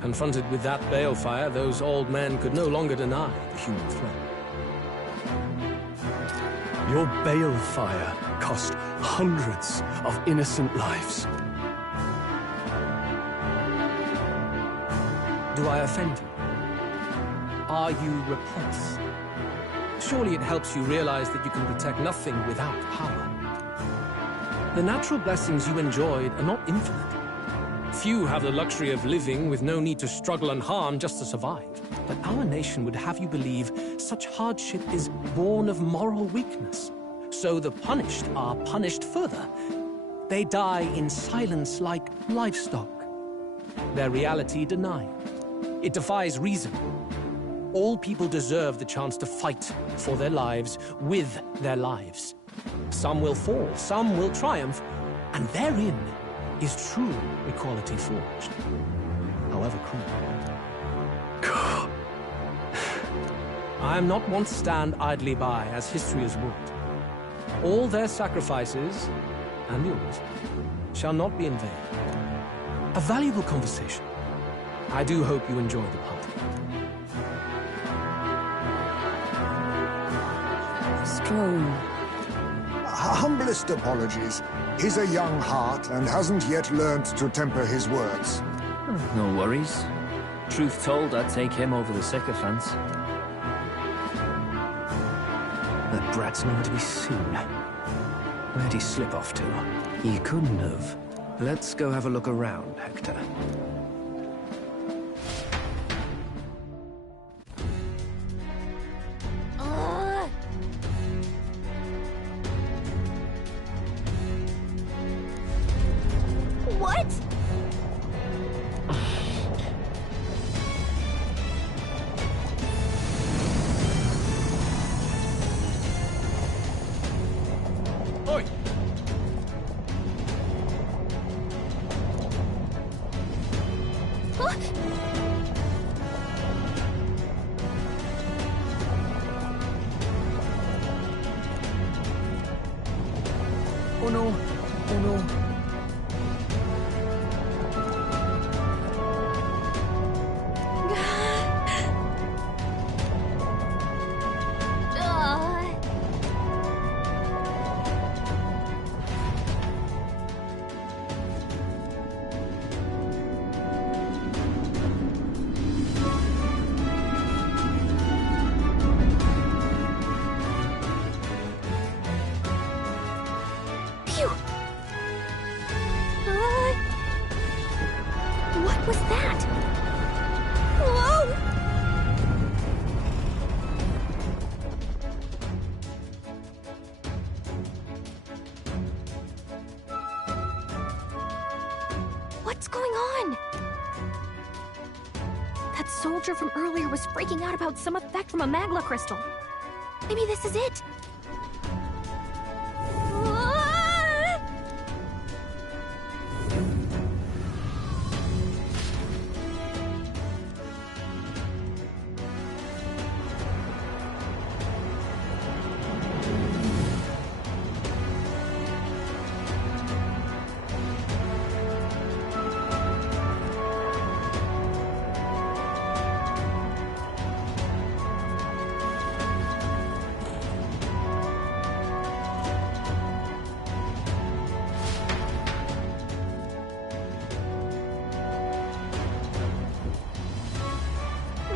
Confronted with that balefire, those old men could no longer deny the human threat. Your balefire cost hundreds of innocent lives. Do I offend you? Are you repulsed? Surely it helps you realize that you can protect nothing without power. The natural blessings you enjoyed are not infinite. Few have the luxury of living with no need to struggle and harm just to survive. But our nation would have you believe such hardship is born of moral weakness. So the punished are punished further. They die in silence like livestock. Their reality denied. It defies reason. All people deserve the chance to fight for their lives with their lives. Some will fall, some will triumph, and therein is true equality forged, however cruel. I am not one to stand idly by as history has wrought. All their sacrifices, and yours, shall not be in vain. A valuable conversation. I do hope you enjoy the party. Strong. Humblest apologies. He's a young heart and hasn't yet learned to temper his words. No worries. Truth told, I'd take him over the sycophants. That brat's nowhere to be seen. Where'd he slip off to? He couldn't have. Let's go have a look around, Hector. What? Oi! Huh? Oh no! Oh no! Phew! What was that? Whoa! What's going on? That soldier from earlier was freaking out about some effect from a magma crystal. Maybe this is it.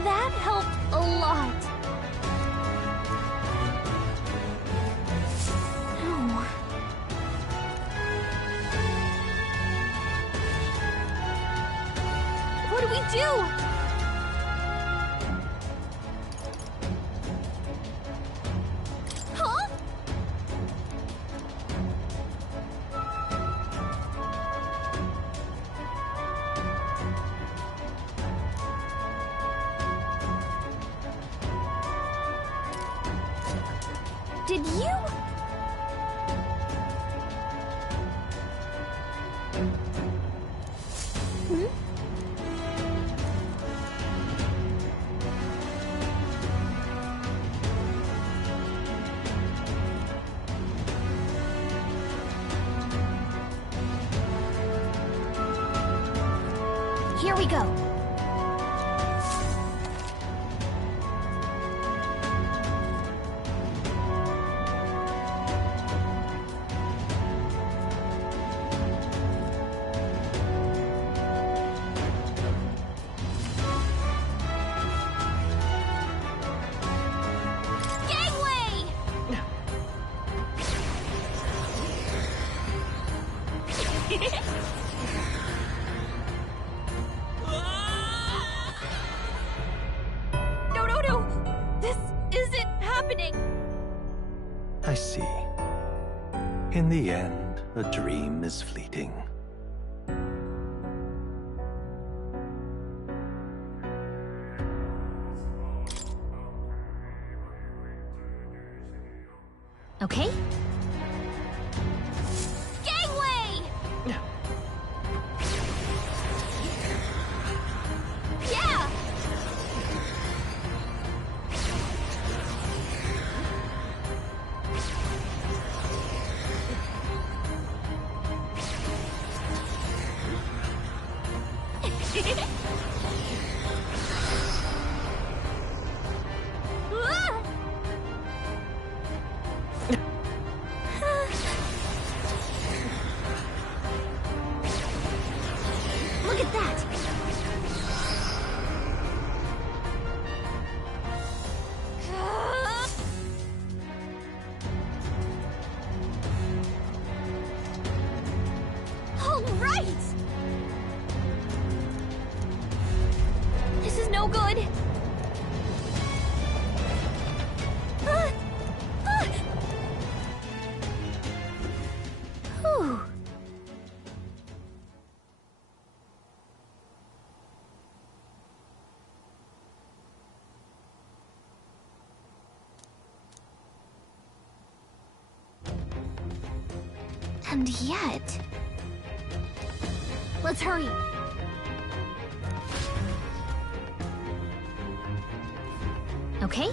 That helped a lot. Oh. What do we do? Huh? Did you? Hmm? Here we go. Gangway! No. This isn't happening. I see. In the end, a dream is fleeting. Okay. Gangway! Yeah! Ah! Look at that! All right! This is no good. Whew. And yet... Let's hurry. Okay?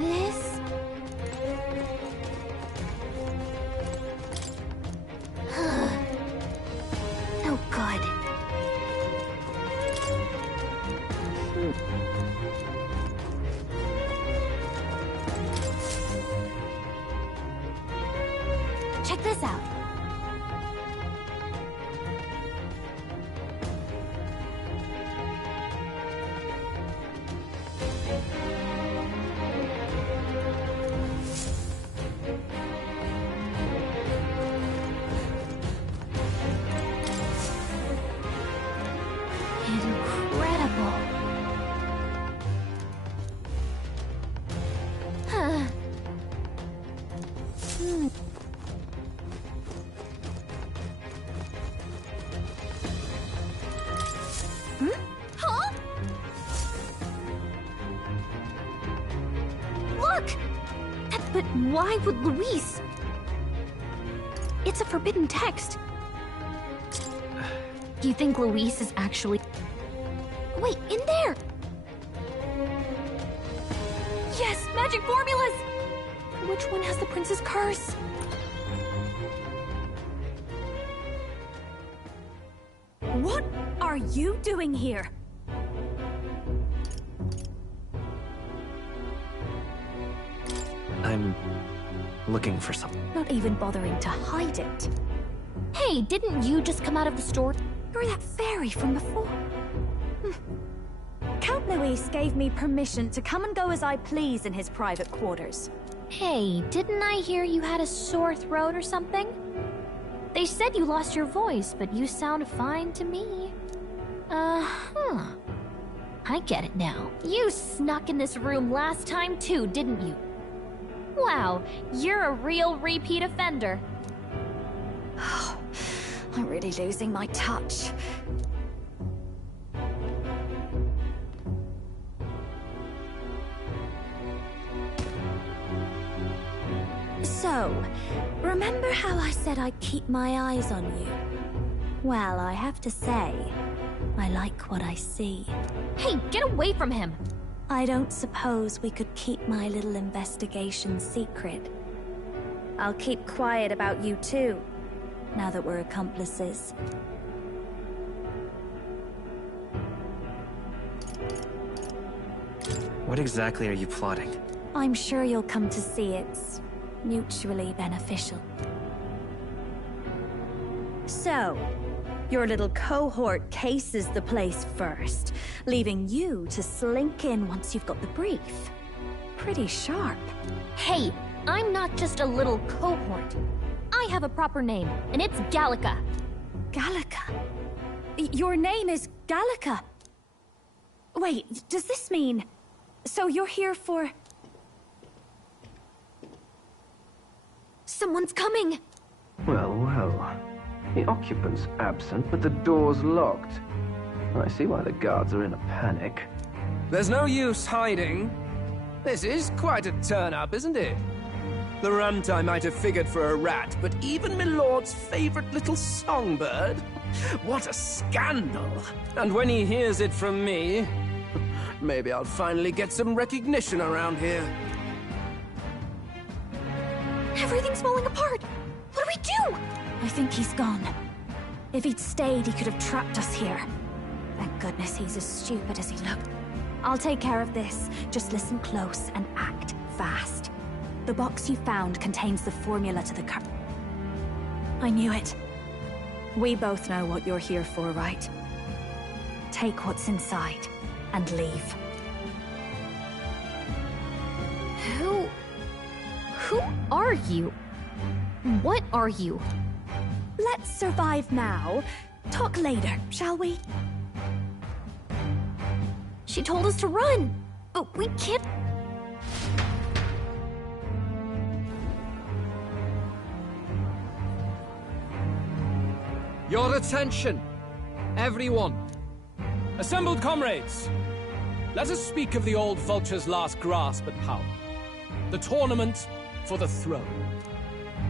This... Oh, God. Check this out. Incredible. Huh. Huh? Look! But why would Luis? It's a forbidden text. Do you think Luis is actually... Wait, in there! Yes, magic formulas! Which one has the prince's curse? What are you doing here? I'm looking for something. Not even bothering to hide it. Hey, didn't you just come out of the store? You're that fairy from before. Count Luis gave me permission to come and go as I please in his private quarters. Hey, didn't I hear you had a sore throat or something? They said you lost your voice, but you sound fine to me. I get it now. You snuck in this room last time too, didn't you? Wow, you're a real repeat offender. I'm really losing my touch. So, remember how I said I'd keep my eyes on you? Well, I have to say, I like what I see. Hey, get away from him! I don't suppose we could keep my little investigation secret. I'll keep quiet about you too, now that we're accomplices. What exactly are you plotting? I'm sure you'll come to see it's mutually beneficial. So, your little cohort cases the place first, leaving you to slink in once you've got the brief. Pretty sharp. Hey, I'm not just a little cohort. I have a proper name, and it's Gallica. Gallica? Your name is Gallica? Wait, does this mean... So you're here for... Someone's coming! Well, well. The occupant's absent, but the door's locked. I see why the guards are in a panic. There's no use hiding. This is quite a turn-up, isn't it? The runt I might have figured for a rat, but even Milord's favorite little songbird? What a scandal! And when he hears it from me, maybe I'll finally get some recognition around here. Everything's falling apart! What do we do? I think he's gone. If he'd stayed, he could have trapped us here. Thank goodness he's as stupid as he looked. I'll take care of this. Just listen close and act fast. The box you found contains the formula to the I knew it. We both know what you're here for, right? Take what's inside and leave. Who are you? What are you? Let's survive now. Talk later, shall we? She told us to run, but we can't... Your attention, everyone. Assembled comrades, Let us speak of the old vulture's last grasp at power. The tournament for the throne.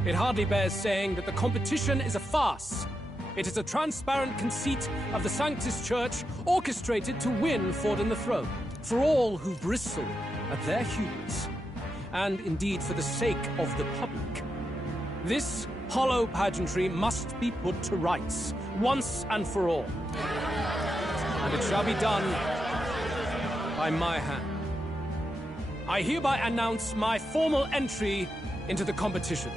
It hardly bears saying that the competition is a farce. It is a transparent conceit of the Sanctus Church orchestrated to win Forden the throne. For all who bristle at their heels, and indeed for the sake of the public. This hollow pageantry must be put to rights, once and for all. And it shall be done by my hand. I hereby announce my formal entry into the competition.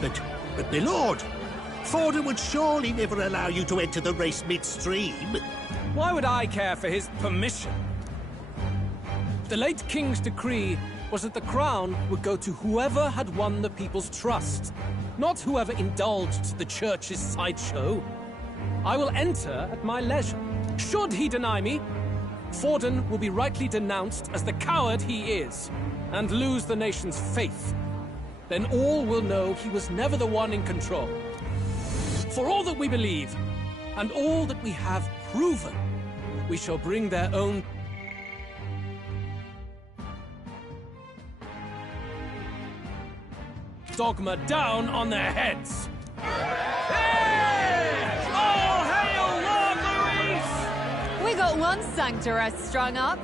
But my lord, Forden would surely never allow you to enter the race midstream. Why would I care for his permission? The late king's decree was that the crown would go to whoever had won the people's trust, not whoever indulged the church's sideshow. I will enter at my leisure. Should he deny me, Forden will be rightly denounced as the coward he is, and lose the nation's faith. Then all will know he was never the one in control. For all that we believe, and all that we have proven, we shall bring their own dogma down on their heads. Hey! All hail Lord Luis! We got one sanctoress strung up.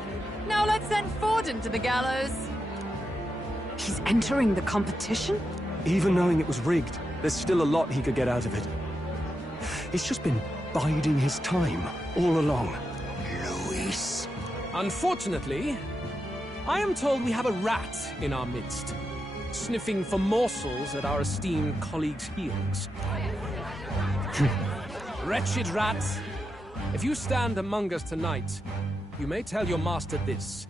Now let's send Forden to the gallows. He's entering the competition? Even knowing it was rigged, there's still a lot he could get out of it. He's just been biding his time all along. Luis. Unfortunately, I am told we have a rat in our midst, sniffing for morsels at our esteemed colleagues' heels. Wretched rat, if you stand among us tonight, you may tell your master this.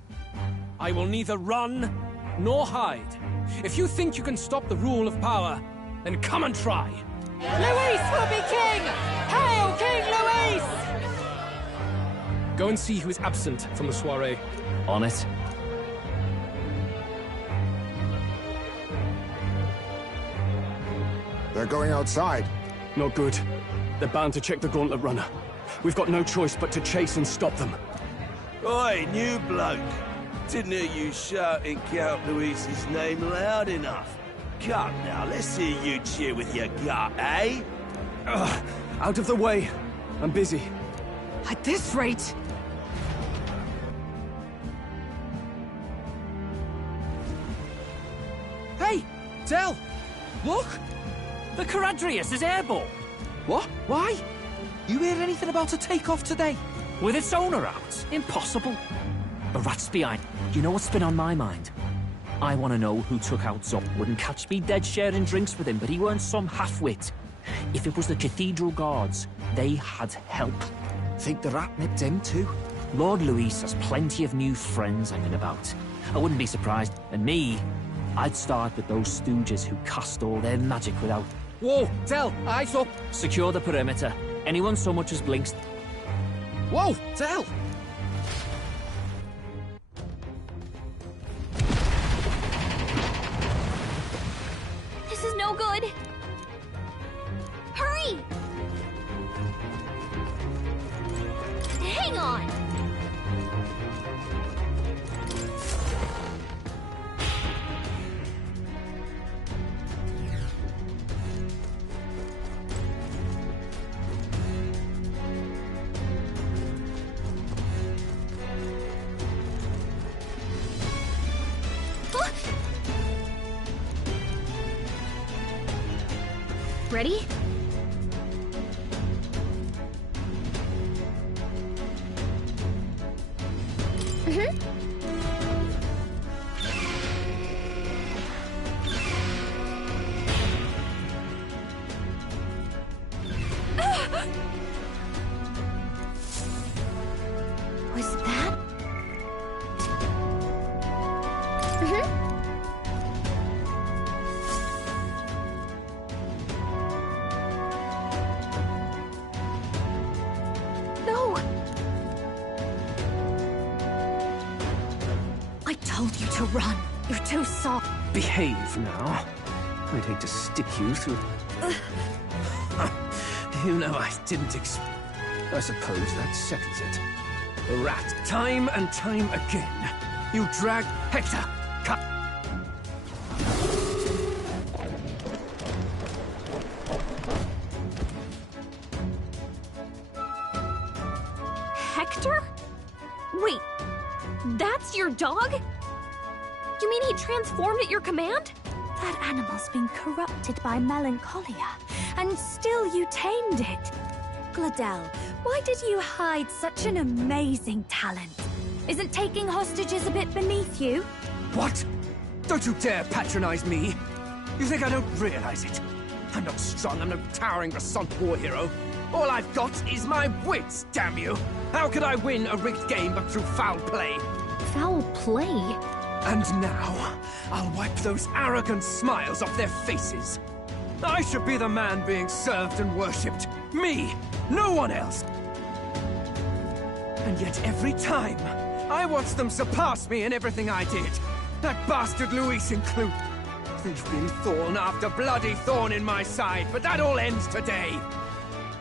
I will neither run nor hide. If you think you can stop the rule of power, then come and try. Luis will be king! Hail King Luis! Go and see who is absent from the soiree. On it. They're going outside. Not good. They're bound to check the gauntlet runner. We've got no choice but to chase and stop them. Oi, new bloke. Didn't hear you shouting Count Luis's name loud enough. Come now, let's hear you cheer with your gut, eh? Out of the way. I'm busy. At this rate... Hey, Del! Look! The Caradrius is airborne! What? Why? You hear anything about a takeoff today? With its owner out? Impossible. The rat's behind. You know what's been on my mind? I want to know who took out Zop. Wouldn't catch me dead sharing drinks with him, but he weren't some half-wit. If it was the Cathedral Guards, they had help. Think the rat nipped him too? Lord Luis has plenty of new friends hanging about. I wouldn't be surprised. And me, I'd start with those stooges who cast all their magic without... Whoa, Del, eyes up! Secure the perimeter. Anyone so much as blinks... Whoa, Del! This is no good. Hurry! Hang on! Ready? Was that? No! I told you to run. You're too soft. Behave now. I'd hate to stick you through... You know I didn't I suppose that settles it. The rat. Time and time again. You drag Hector. Cut. Hector? Wait, that's your dog? You mean he transformed at your command? That animal's been corrupted by melancholia, and still you tamed it. Gladel, why did you hide such an amazing talent? Isn't taking hostages a bit beneath you? What? Don't you dare patronize me! You think I don't realize it? I'm not strong, I'm no towering Basant war hero. All I've got is my wits, damn you! How could I win a rigged game but through foul play? Foul play? And now, I'll wipe those arrogant smiles off their faces. I should be the man being served and worshipped. Me! No one else! And yet every time, I watch them surpass me in everything I did. That bastard Luis included. There's been thorn after bloody thorn in my side, but that all ends today.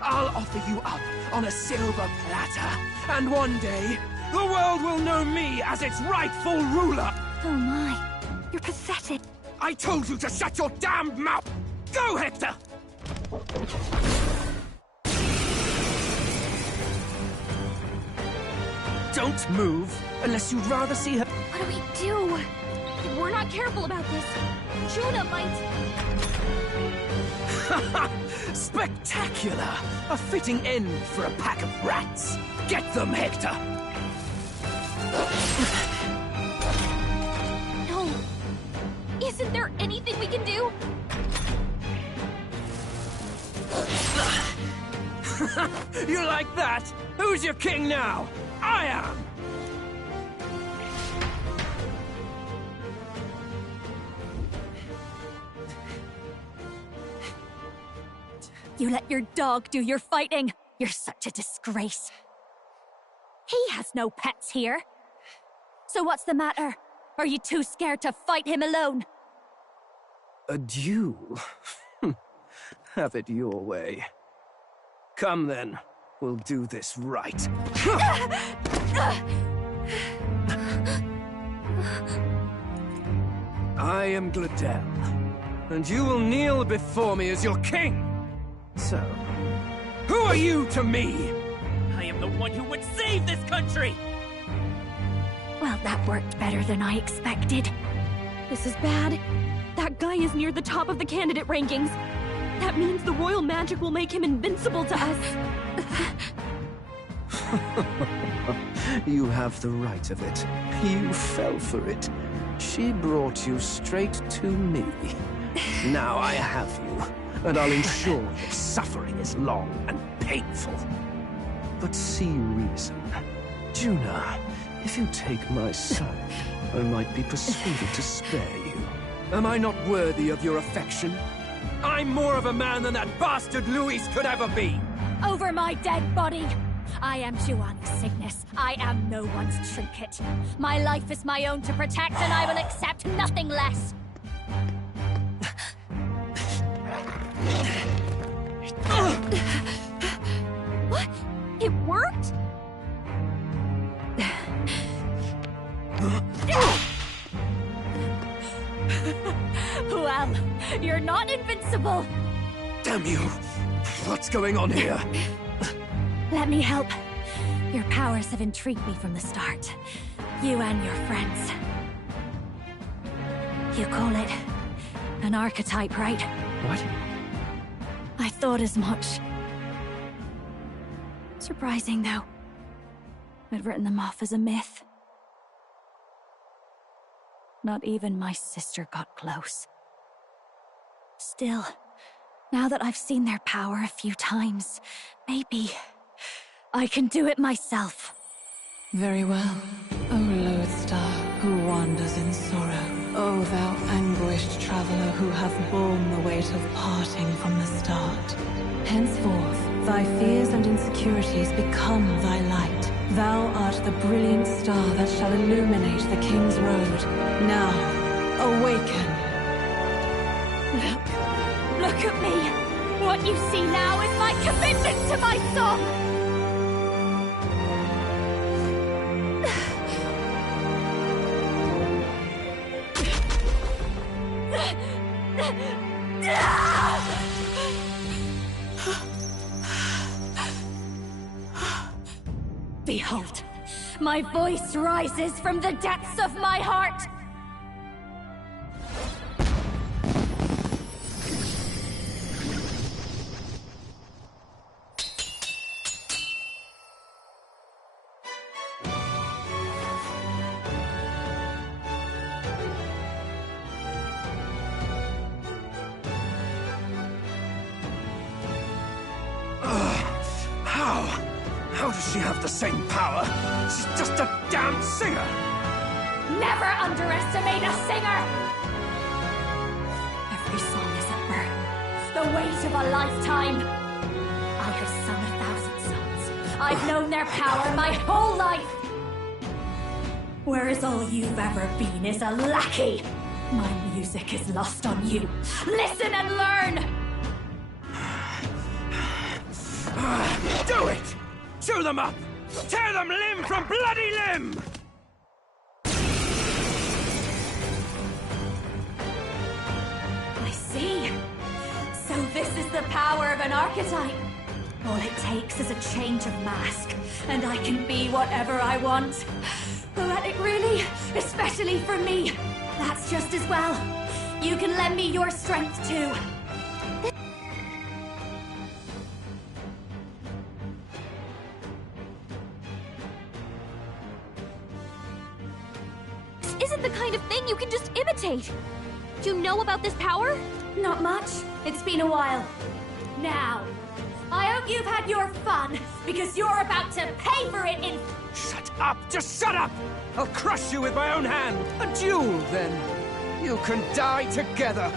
I'll offer you up on a silver platter, and one day, the world will know me as its rightful ruler! Oh my, you're pathetic. I told you to shut your damned mouth! Go, Hector! Don't move, unless you'd rather see her— What do we do? If we're not careful about this, Juna might— Spectacular! A fitting end for a pack of rats! Get them, Hector! No! Isn't there anything we can do? You like that? Who's your king now? I am! You let your dog do your fighting. You're such a disgrace. He has no pets here. So what's the matter? Are you too scared to fight him alone? A duel? Have it your way. Come then, we'll do this right. I am Gladel, and you will kneel before me as your king. So, who are you to me? I am the one who would save this country! Well, that worked better than I expected. This is bad. That guy is near the top of the candidate rankings. That means the royal magic will make him invincible to us. You have the right of it. You fell for it. She brought you straight to me. Now I have you, and I'll ensure your suffering is long and painful. But see reason. Juna, if you take my side, I might be persuaded to spare you. Am I not worthy of your affection? I'm more of a man than that bastard Luis could ever be! Over my dead body! I am Juani's Cygnus. I am no one's trinket. My life is my own to protect, and I will accept nothing less! What? It worked? Well, you're not invincible! Damn you! What's going on here? Let me help. Your powers have intrigued me from the start. You and your friends. You call it an archetype, right? What? I thought as much. Surprising, though. I'd written them off as a myth. Not even my sister got close. Still, now that I've seen their power a few times, maybe I can do it myself. Very well, O lodestar who wanders in sorrow. O thou anguished traveler who hath borne the weight of parting from the start. Henceforth, thy fears and insecurities become thy light. Thou art the brilliant star that shall illuminate the King's Road. Now, awaken. Look at me! What you see now is my commitment to my song! Behold, my voice rises from the depths of my heart! How does she have the same power? She's just a damn singer! Never underestimate a singer! Every song is a burden, the weight of a lifetime. I have sung 1,000 songs. I've known their power my whole life. Whereas all you've ever been is a lackey. My music is lost on you. Listen and learn! Do it! Chew them up! Tear them limb from bloody limb! I see. So this is the power of an archetype. All it takes is a change of mask, and I can be whatever I want. Poetic, really? Especially for me. That's just as well. You can lend me your strength, too. Isn't the kind of thing you can just imitate. Do you know about this power? Not much. It's been a while. Now, I hope you've had your fun, because you're about to pay for it in... Shut up! Just shut up! I'll crush you with my own hand! A duel, then. You can die together!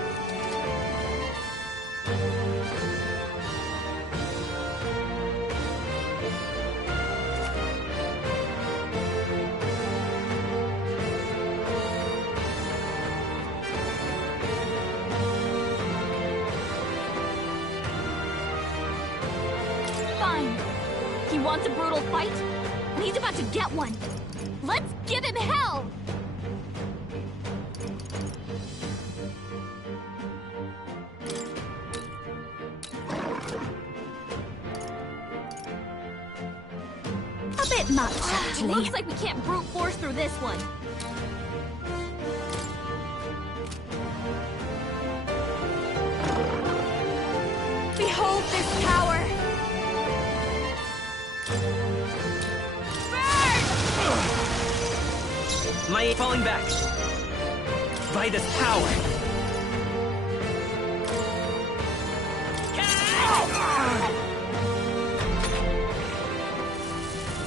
Fine. He wants a brutal fight, and he's about to get one. Let's give him hell! A bit much, actually. Looks like we can't brute force through this one. Behold this power! My aid falling back. By this power.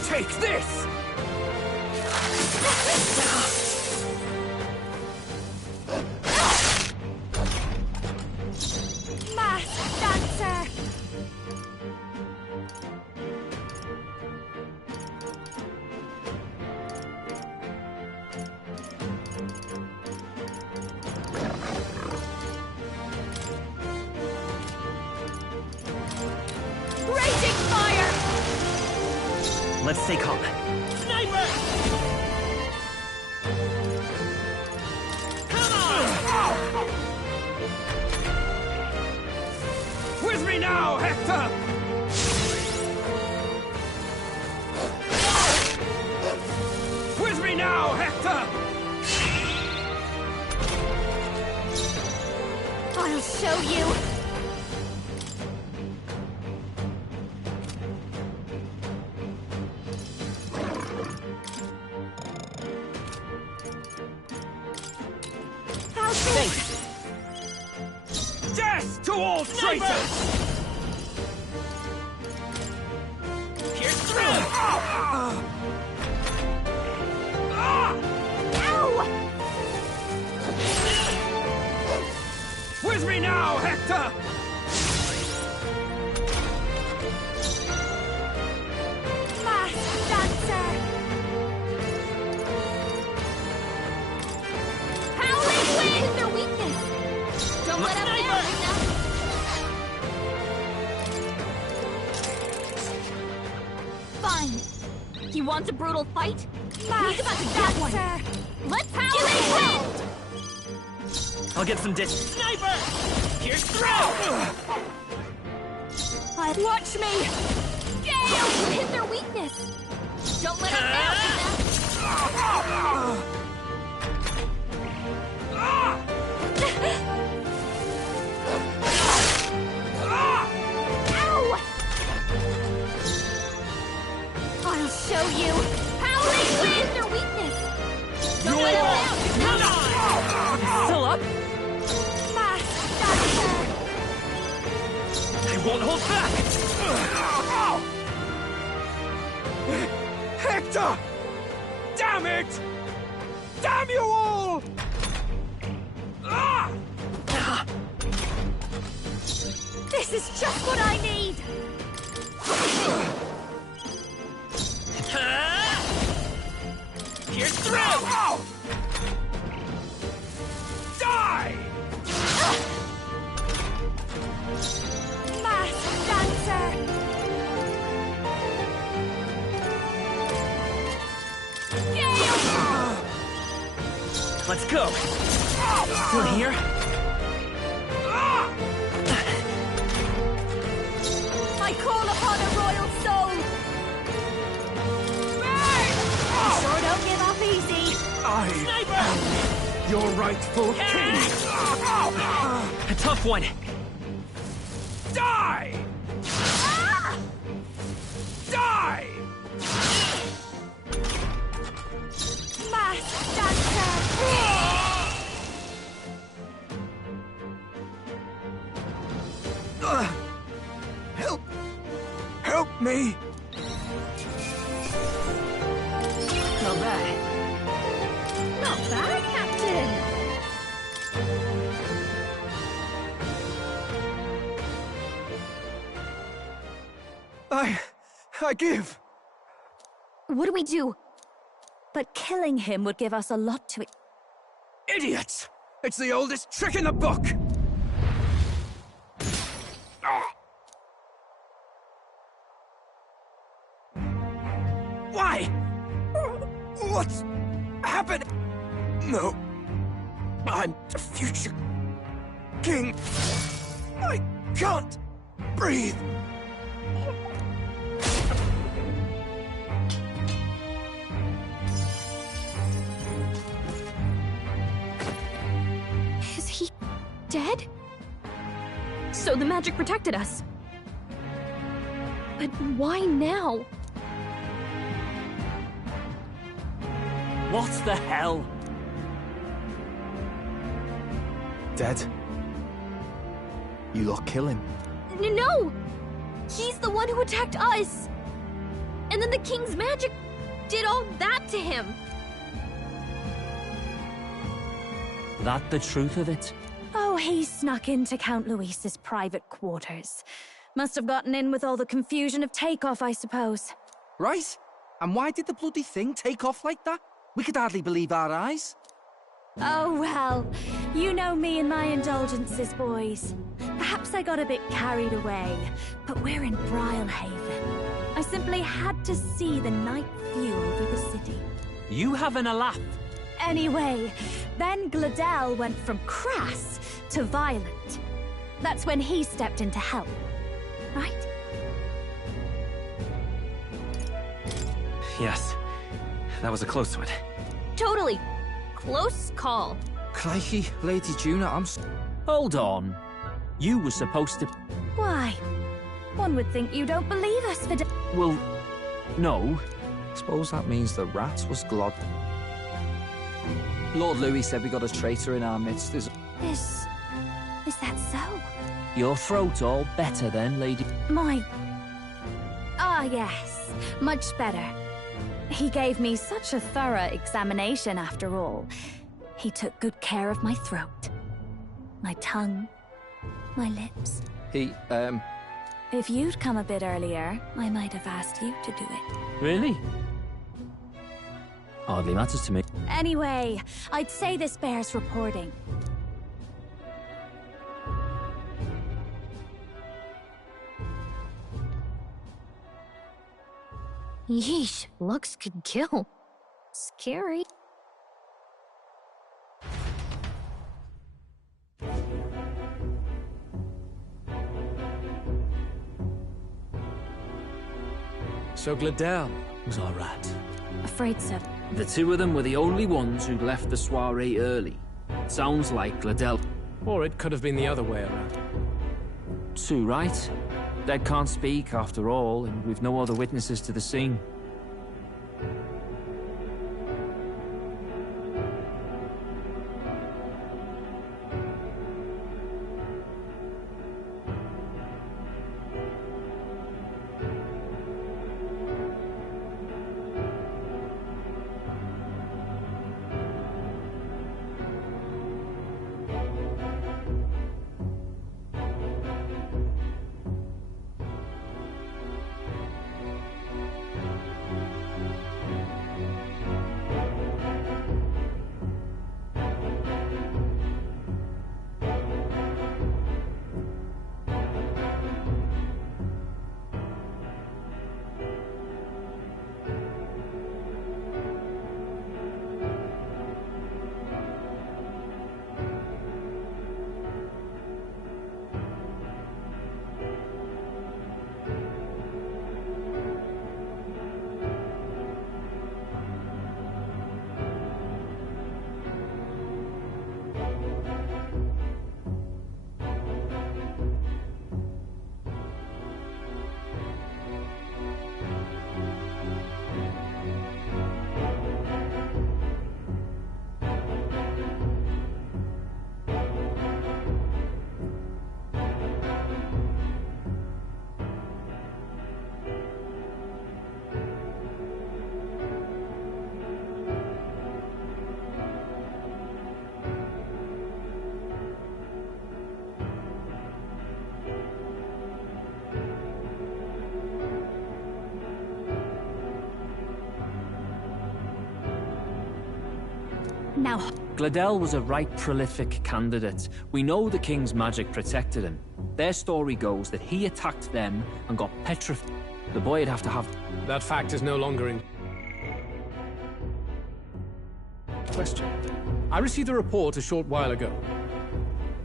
Take this! Masked dancer! Raging fire! Let's stay calm. Sniper! Come on! With me now, Hector! With me now, Hector! I'll show you! Thanks. Death to all traitors! Pierce through! With me now, Hector! Masked dancer! Howling wind is their weakness. Don't let up now, Fine. He wants a brutal fight? He's about to get one. Let's howling wind! I'll get some Sniper! Here's through! Watch me! Gale! You hit their weakness! Don't let them down! Ow! I'll show you! Howling wind! Their weakness! Don't let them down! Still up? Mass Dancer! I won't hold back! Hector! Damn it! Damn you all! This is just what I need! Here's through! Die! Mass Dancer! Let's go! Still here? I call upon a royal soul! You sure don't give up easy! Sniper! Your rightful king! A tough one! Die! Die! Mass Dancer! Help me! Not bad. Not bad, Captain! I give! What do we do? But killing him would give us a lot to... Idiots! It's the oldest trick in the book! Why? What's happened? No. I'm the future king. I can't breathe. Is he dead? So the magic protected us. But why now? What the hell? Dead? You lot kill him. No! He's the one who attacked us! And then the king's magic did all that to him! That the truth of it? Oh, he snuck into Count Luis's private quarters. Must have gotten in with all the confusion of takeoff, I suppose. Right? And why did the bloody thing take off like that? We could hardly believe our eyes. Oh, well, you know me and my indulgences, boys. Perhaps I got a bit carried away, but we're in Brilehaven. I simply had to see the night view over the city. You having a laugh? Anyway, then Gladel went from crass to violent. That's when he stepped in to help, right? Yes. That was a close one. Totally. Close call. Crikey, Lady Juna, Hold on. You were supposed to... Why? One would think you don't believe us for... Well, no. Suppose that means the rat was Glod. Lord Louis said we got a traitor in our midst. Is that so? Your throat all better then, lady? My... Ah, yes. Much better. He gave me such a thorough examination, after all. He took good care of my throat. My tongue. My lips. If you'd come a bit earlier, I might have asked you to do it. Really? Hardly matters to me. Anyway, I'd say this bears reporting. Yeesh, looks could kill. Scary. So Gladel was our rat. Afraid so. The two of them were the only ones who left the soiree early. Sounds like Gladel. Or it could have been the other way around. Too right. Dead can't speak, after all, and we've no other witnesses to the scene. Now... Gladel was a right prolific candidate. We know the king's magic protected him. Their story goes that he attacked them and got petrified. The boy would have to have... That fact is no longer in question. I received a report a short while ago.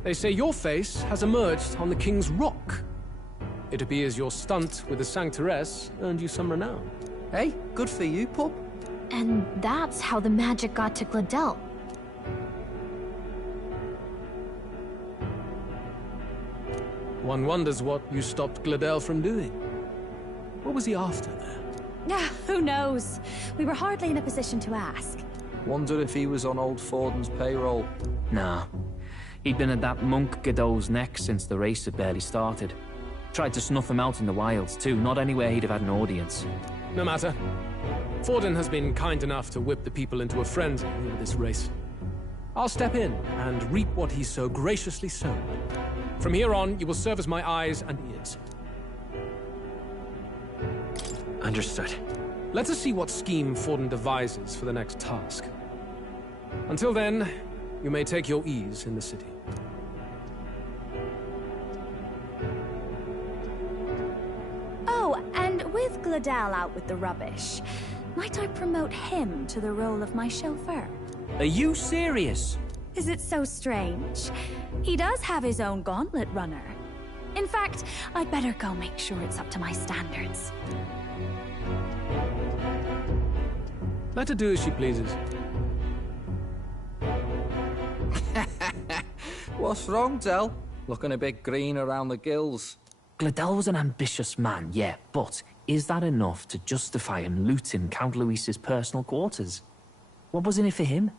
They say your face has emerged on the king's rock. It appears your stunt with the Sanctoress earned you some renown. Hey, good for you, pup. And that's how the magic got to Gladel. One wonders what you stopped Gladel from doing. What was he after there? Yeah, who knows? We were hardly in a position to ask. Wonder if he was on old Forden's payroll. Nah. He'd been at that monk Godot's neck since the race had barely started. Tried to snuff him out in the wilds, too, not anywhere he'd have had an audience. No matter. Forden has been kind enough to whip the people into a frenzy over this race. I'll step in and reap what he's so graciously sown. From here on, you will serve as my eyes and ears. Understood. Let us see what scheme Forden devises for the next task. Until then, you may take your ease in the city. Oh, and with Gladel out with the rubbish, might I promote him to the role of my chauffeur? Are you serious? Is it so strange? He does have his own gauntlet runner. In fact, I'd better go make sure it's up to my standards. Let her do as she pleases. What's wrong, Del? Looking a bit green around the gills. Gladel was an ambitious man, yeah, but is that enough to justify him looting Count Luis's personal quarters? What was in it for him?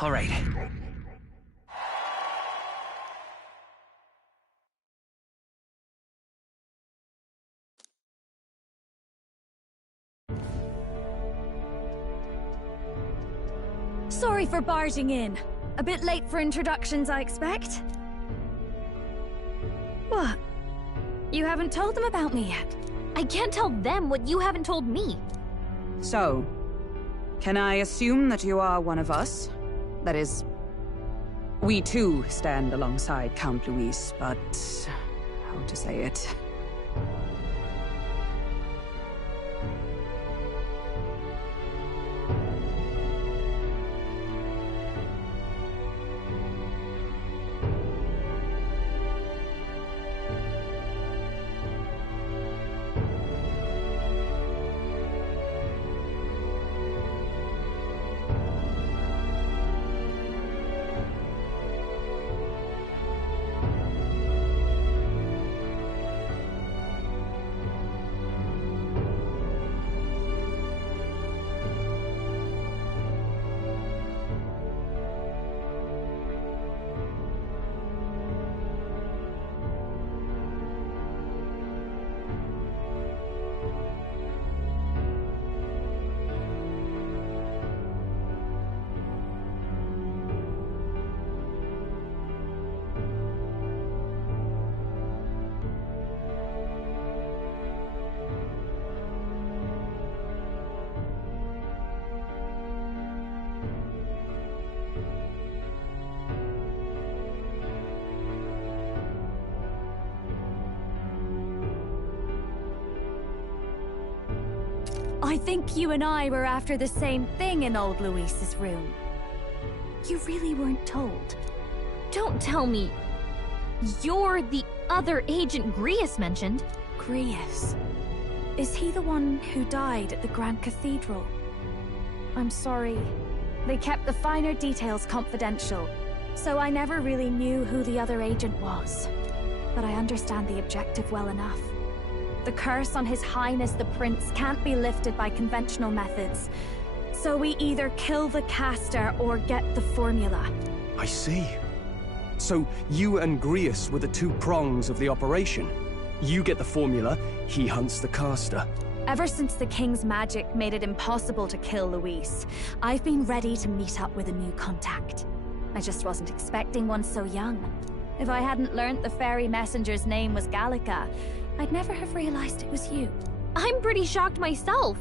All right. Sorry for barging in. A bit late for introductions, I expect. What? You haven't told them about me yet? I can't tell them what you haven't told me. So, can I assume that you are one of us? That is, we too stand alongside Count Luis, but how to say it? I think you and I were after the same thing in old Luis's room. You really weren't told. Don't tell me you're the other agent Grius mentioned. Grius? Is he the one who died at the Grand Cathedral? I'm sorry. They kept the finer details confidential, so I never really knew who the other agent was. But I understand the objective well enough. The curse on His Highness the Prince can't be lifted by conventional methods. So we either kill the caster or get the formula. I see. So you and Grius were the two prongs of the operation. You get the formula, he hunts the caster. Ever since the King's magic made it impossible to kill Luis, I've been ready to meet up with a new contact. I just wasn't expecting one so young. If I hadn't learnt the fairy messenger's name was Gallica, I'd never have realized it was you. I'm pretty shocked myself.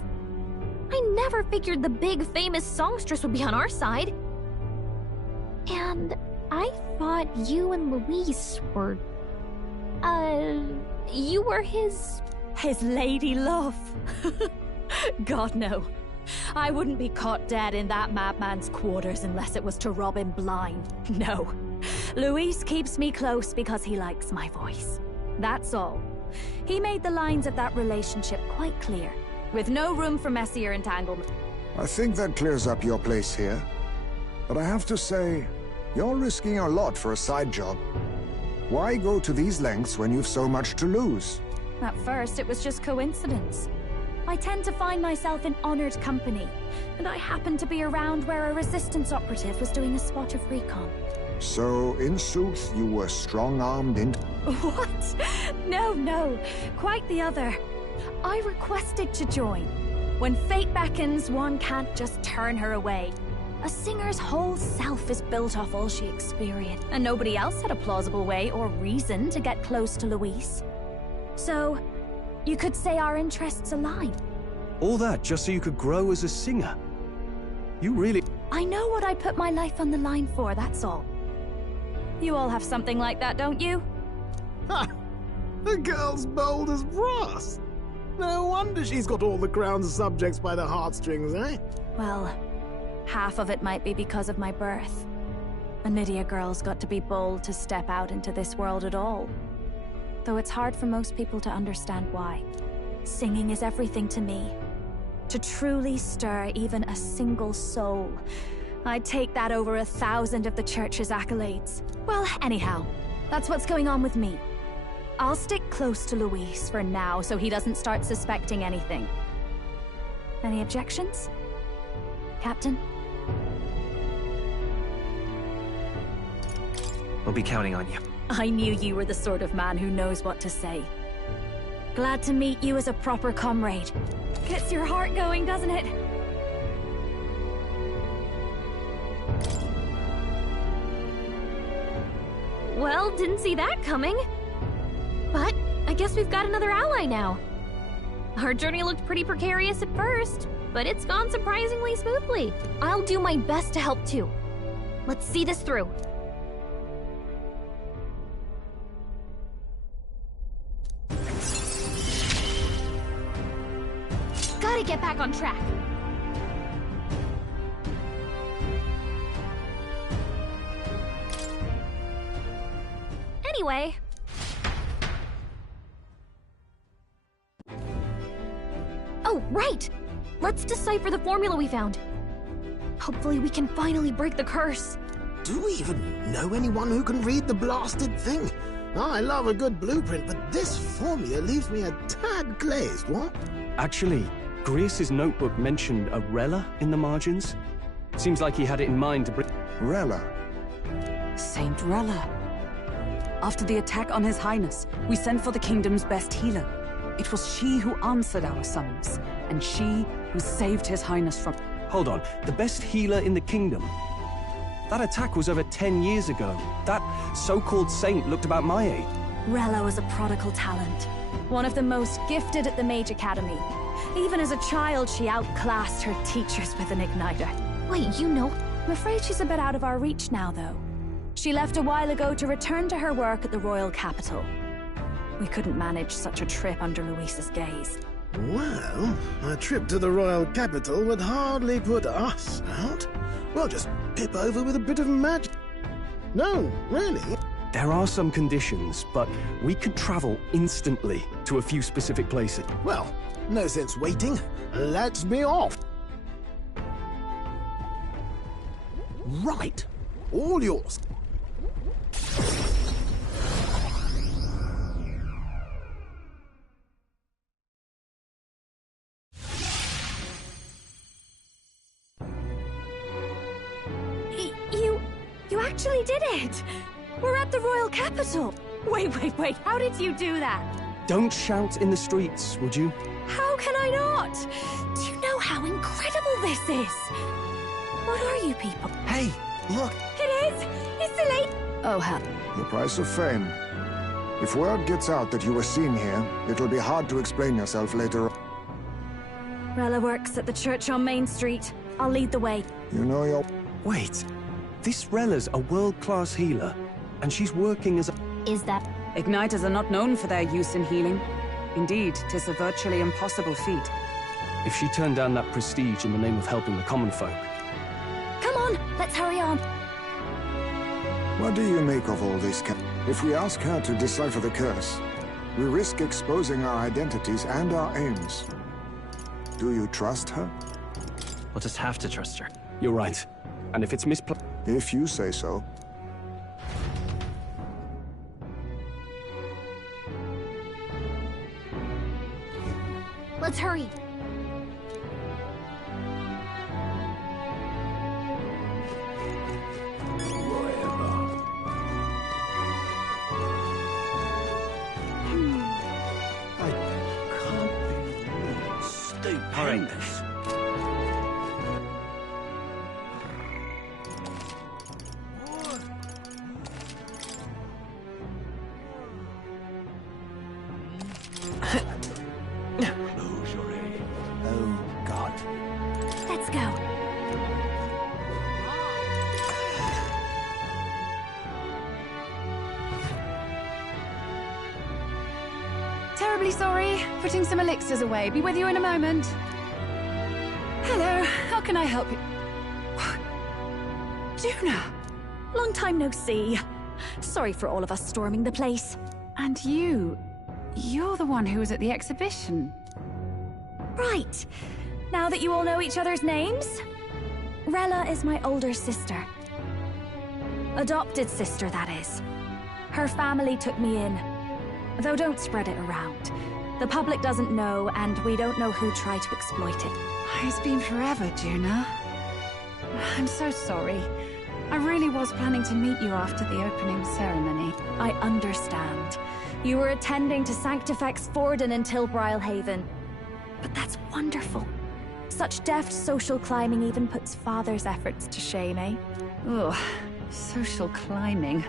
I never figured the big famous songstress would be on our side. And I thought you and Luis were... you were his lady love. God, no. I wouldn't be caught dead in that madman's quarters unless it was to rob him blind. No. Luis keeps me close because he likes my voice. That's all. He made the lines of that relationship quite clear, with no room for messier entanglement. I think that clears up your place here. But I have to say, you're risking a lot for a side job. Why go to these lengths when you've so much to lose? At first, it was just coincidence. I tend to find myself in honored company, and I happened to be around where a resistance operative was doing a spot of recon. So, in sooth, you were strong-armed in... What? No. Quite the other. I requested to join. When fate beckons, one can't just turn her away. A singer's whole self is built off all she experienced, and nobody else had a plausible way or reason to get close to Luis. So, you could say our interests align. All that just so you could grow as a singer? You really... I know what I put my life on the line for, that's all. You all have something like that, don't you? Ha! The girl's bold as brass. No wonder she's got all the crown's subjects by the heartstrings, eh? Well, half of it might be because of my birth. A Nydia girl's got to be bold to step out into this world at all. Though it's hard for most people to understand why. Singing is everything to me. To truly stir even a single soul, I'd take that over 1,000 of the church's accolades. Well, anyhow, that's what's going on with me. I'll stick close to Luis for now so he doesn't start suspecting anything. Any objections? Captain? We'll be counting on you. I knew you were the sort of man who knows what to say. Glad to meet you as a proper comrade. Gets your heart going, doesn't it? Well, didn't see that coming. But I guess we've got another ally now. Our journey looked pretty precarious at first, but it's gone surprisingly smoothly. I'll do my best to help too. Let's see this through. Gotta get back on track. Anyway... Oh, right! Let's decipher the formula we found. Hopefully we can finally break the curse. Do we even know anyone who can read the blasted thing? I love a good blueprint, but this formula leaves me a tad glazed, what? Actually, Grius's notebook mentioned a Rella in the margins. Seems like he had it in mind to bring... Rella? Saint Rella. After the attack on His Highness, we sent for the kingdom's best healer. It was she who answered our summons, and she who saved His Highness from... Hold on, the best healer in the kingdom? That attack was over 10 years ago. That so-called saint looked about my age. Rella was a prodigal talent. One of the most gifted at the Mage Academy. Even as a child, she outclassed her teachers with an igniter. Wait, you know... I'm afraid she's a bit out of our reach now, though. She left a while ago to return to her work at the royal capital. We couldn't manage such a trip under Luis's gaze. Well, a trip to the royal capital would hardly put us out. We'll just pip over with a bit of magic. No, really. There are some conditions, but we could travel instantly to a few specific places. Well, no sense waiting. Let's be off. Right. All yours. You actually did it! We're at the royal capital! Wait, how did you do that? Don't shout in the streets, would you? How can I not? Do you know how incredible this is? What are you people? Hey, look! It is! It's the late... Oh, hell. The price of fame. If word gets out that you were seen here, it'll be hard to explain yourself later. Rella works at the church on Main Street. I'll lead the way. You know your... Wait. This Rella's a world-class healer, and she's working as a... Is that... Igniters are not known for their use in healing. Indeed, 'tis a virtually impossible feat. If she turned down that prestige in the name of helping the common folk... Come on, let's hurry on. What do you make of all this, If we ask her to decipher the curse, we risk exposing our identities and our aims. Do you trust her? We'll just have to trust her. You're right. And if it's misplaced... If you say so. Let's hurry. Stupendous. Let's go. Terribly sorry. Putting some elixirs away. Be with you in a moment. Hello. How can I help you? Juna! Long time no see. Sorry for all of us storming the place. And you're the one who was at the exhibition. Right. Now that you all know each other's names, Rella is my older sister. Adopted sister, that is. Her family took me in. Though don't spread it around. The public doesn't know, and we don't know who tried to exploit it. It's been forever, Juna. I'm so sorry. I really was planning to meet you after the opening ceremony. I understand. You were attending to Sanctifex Forden in Tilbrile Haven. But that's wonderful. Such deft social climbing even puts Father's efforts to shame, eh? Ugh, social climbing.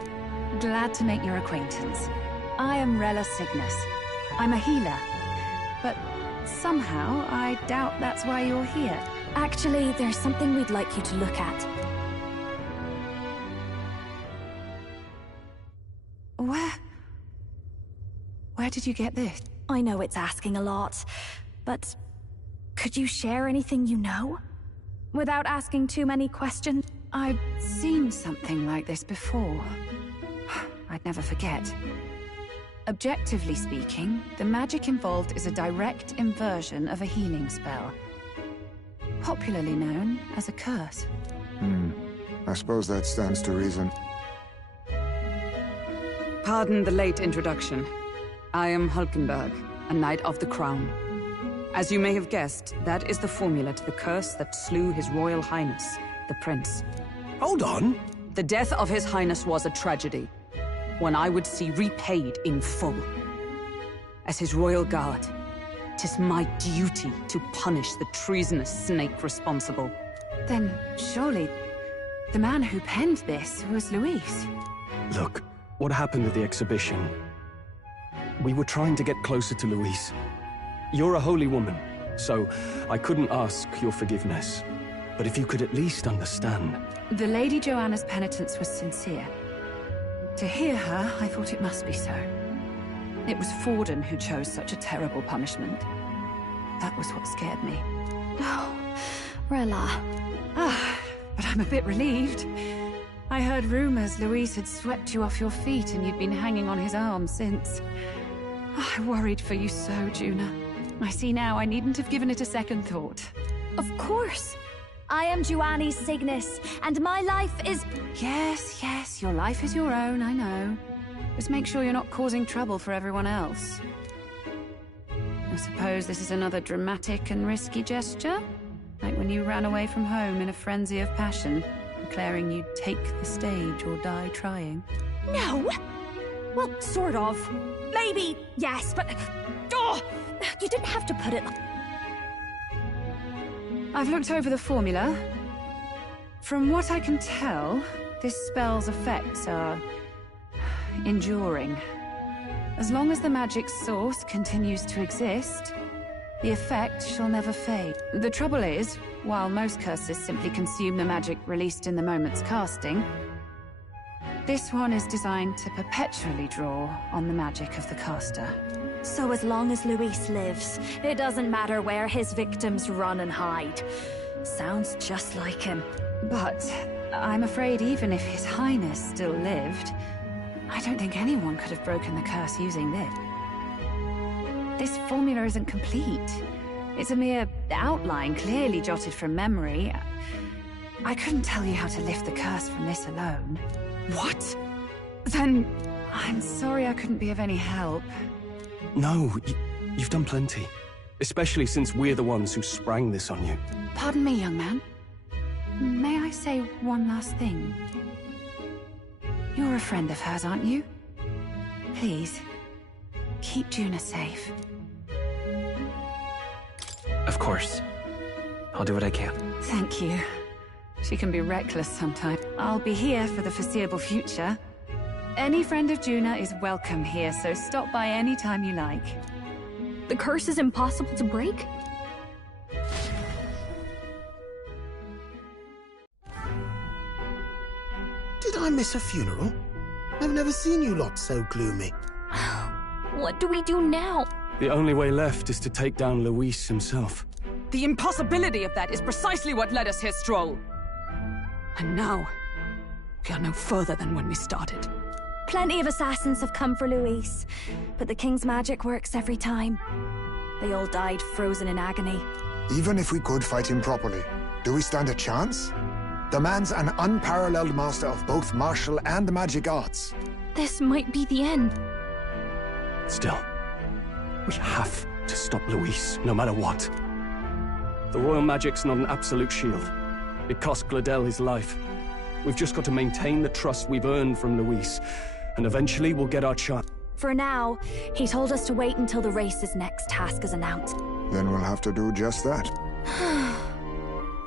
Glad to make your acquaintance. I am Rella Cygnus. I'm a healer. But somehow, I doubt that's why you're here. Actually, there's something we'd like you to look at. Where did you get this? I know it's asking a lot, but could you share anything you know? Without asking too many questions? I've seen something like this before. I'd never forget. Objectively speaking, the magic involved is a direct inversion of a healing spell. Popularly known as a curse. I suppose that stands to reason. Pardon the late introduction. I am Hulkenberg, a Knight of the Crown. As you may have guessed, that is the formula to the curse that slew His Royal Highness, the Prince. Hold on! The death of His Highness was a tragedy, one I would see repaid in full. As His Royal Guard, 'tis my duty to punish the treasonous snake responsible. Then, surely, the man who penned this was Luis. Look, what happened at the exhibition? We were trying to get closer to Luis. You're a holy woman, so I couldn't ask your forgiveness. But if you could at least understand... The Lady Joanna's penitence was sincere. To hear her, I thought it must be so. It was Forden who chose such a terrible punishment. That was what scared me. Oh, Rilla. But I'm a bit relieved. I heard rumors Luis had swept you off your feet and you'd been hanging on his arm since. I worried for you so, Juna. I see now I needn't have given it a second thought. Of course. I am Juani's Cygnus, and my life is... Yes, your life is your own, I know. Just make sure you're not causing trouble for everyone else. I suppose this is another dramatic and risky gesture? Like when you ran away from home in a frenzy of passion, declaring you'd take the stage or die trying. No! Well, sort of. Maybe, yes, but... Oh! You didn't have to put it... I've looked over the formula. From what I can tell, this spell's effects are... enduring. As long as the magic's source continues to exist, the effect shall never fade. The trouble is, while most curses simply consume the magic released in the moment's casting, this one is designed to perpetually draw on the magic of the caster. So as long as Luis lives, it doesn't matter where his victims run and hide. Sounds just like him. But I'm afraid even if His Highness still lived, I don't think anyone could have broken the curse using this. This formula isn't complete. It's a mere outline, clearly jotted from memory. I couldn't tell you how to lift the curse from this alone. What? Then I'm sorry I couldn't be of any help. No, you've done plenty. Especially since we're the ones who sprang this on you. Pardon me, young man. May I say one last thing? You're a friend of hers, aren't you? Please, keep Juna safe. Of course. I'll do what I can. Thank you. She can be reckless sometimes. I'll be here for the foreseeable future. Any friend of Juna is welcome here, so stop by any time you like. The curse is impossible to break? Did I miss a funeral? I've never seen you lot so gloomy. What do we do now? The only way left is to take down Luis himself. The impossibility of that is precisely what led us here, Stroll. And now, we are no further than when we started. Plenty of assassins have come for Luis, but the King's magic works every time. They all died frozen in agony. Even if we could fight him properly, do we stand a chance? The man's an unparalleled master of both martial and magic arts. This might be the end. Still, we have to stop Luis, no matter what. The royal magic's not an absolute shield. It cost Gladel his life. We've just got to maintain the trust we've earned from Luis, and eventually we'll get our chance. For now, he told us to wait until the race's next task is announced. Then we'll have to do just that.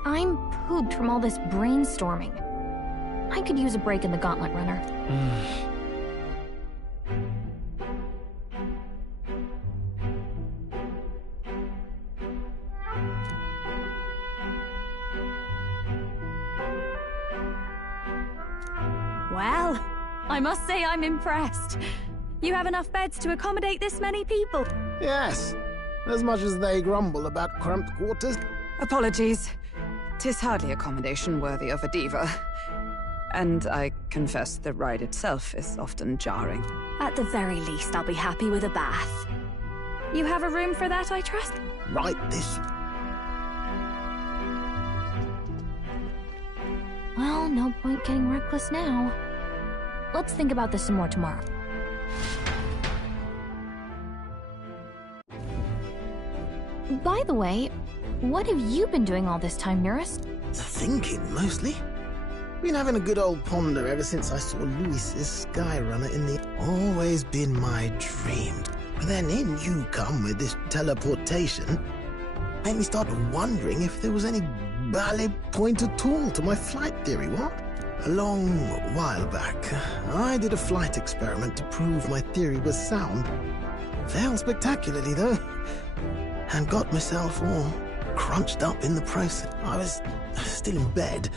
I'm pooped from all this brainstorming. I could use a break in the Gauntlet Runner. Well, I must say I'm impressed. You have enough beds to accommodate this many people. Yes, as much as they grumble about cramped quarters. Apologies. 'Tis hardly accommodation worthy of a diva. And I confess the ride itself is often jarring. At the very least, I'll be happy with a bath. You have a room for that, I trust? Right this. Well, no point getting reckless now. Let's think about this some more tomorrow. By the way, what have you been doing all this time, Eurus? Thinking, mostly. Been having a good old ponder ever since I saw Luis's Skyrunner in the... Always been my dream. But then in you come with this teleportation. Made me start wondering if there was any valid point at all to my flight theory, what? A long while back, I did a flight experiment to prove my theory was sound. Failed spectacularly, though. And got myself all crunched up in the process. I was still in bed,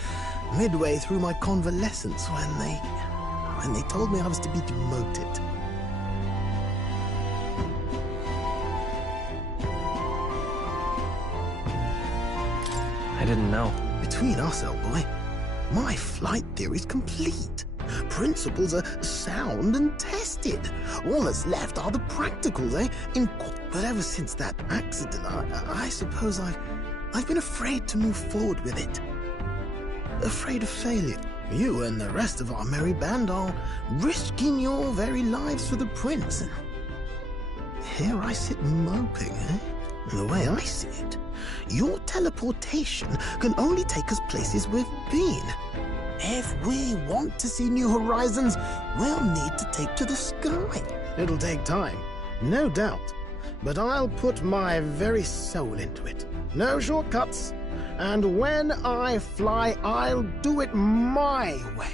midway through my convalescence when they told me I was to be demoted. didn't know. Between us, old boy, my flight theory's complete. Principles are sound and tested. All that's left are the practicals, eh? But ever since that accident, I suppose I've been afraid to move forward with it. Afraid of failure. You and the rest of our merry band are risking your very lives for the prince. And here I sit moping, eh? The way I see it, your teleportation can only take us places we've been. If we want to see new horizons, we'll need to take to the sky. It'll take time, no doubt, but I'll put my very soul into it. No shortcuts. And when I fly, I'll do it my way.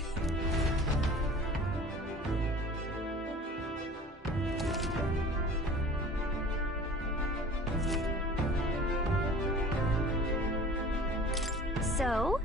So?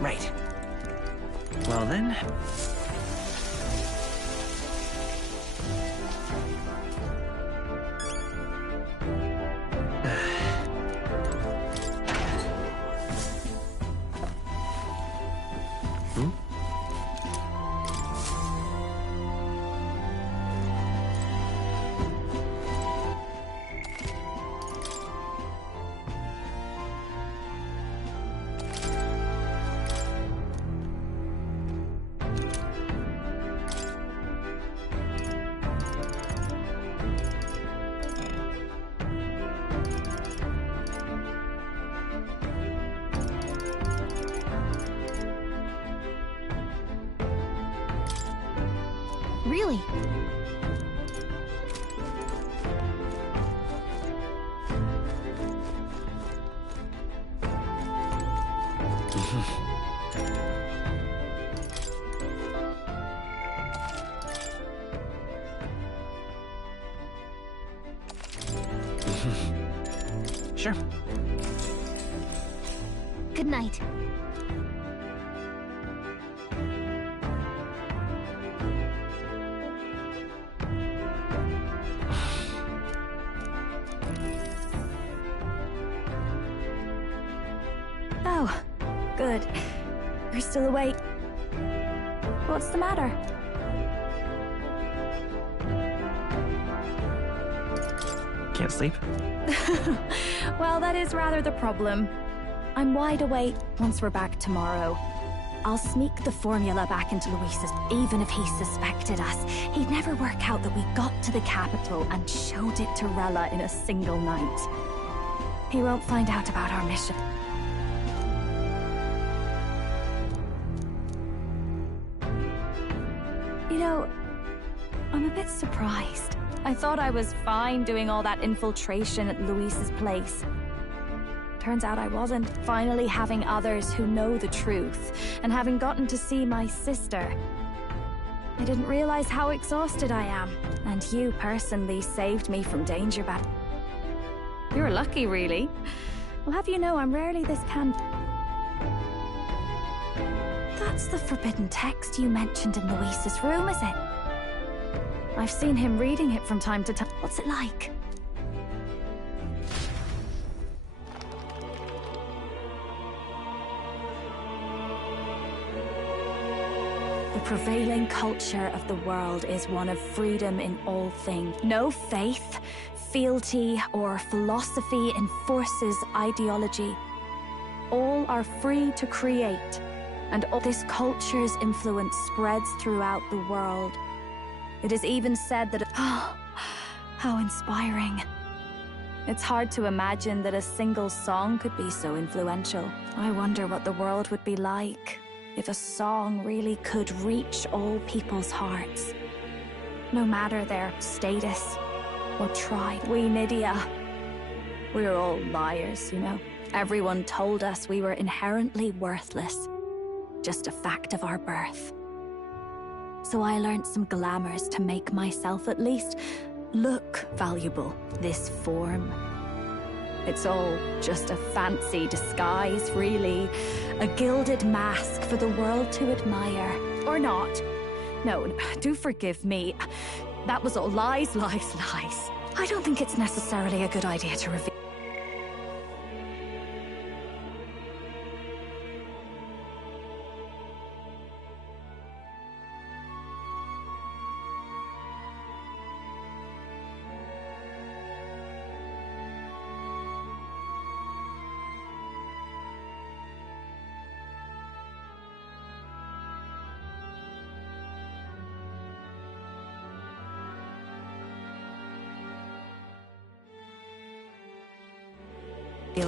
Right. Well then... Really? Sure. Good night. Oh, good. You're still awake. What's the matter? Can't sleep? Well, that is rather the problem. I'm wide awake once we're back tomorrow. I'll sneak the formula back into Luis's, even if he suspected us. He'd never work out that we got to the capital and showed it to Rella in a single night. He won't find out about our mission. You know, I'm a bit surprised. I thought I was fine doing all that infiltration at Luis's place. Turns out I wasn't. Finally having others who know the truth, and having gotten to see my sister. I didn't realize how exhausted I am, and you personally saved me from danger, but you're lucky, really. I'll have you know I'm rarely this candid. That's the forbidden text you mentioned in Luis's room, is it? I've seen him reading it from time to time. What's it like? The prevailing culture of the world is one of freedom in all things. No faith, fealty, or philosophy enforces ideology. All are free to create, and all this culture's influence spreads throughout the world. It is even said that... Oh, how inspiring. It's hard to imagine that a single song could be so influential. I wonder what the world would be like if a song really could reach all people's hearts, no matter their status or tribe. We Nydia, we're all liars, you know. Everyone told us we were inherently worthless, just a fact of our birth. So I learned some glamours to make myself at least look valuable. This form, it's all just a fancy disguise, really. A gilded mask for the world to admire. Or not. No, do forgive me. That was all lies, lies, lies. I don't think it's necessarily a good idea to reveal.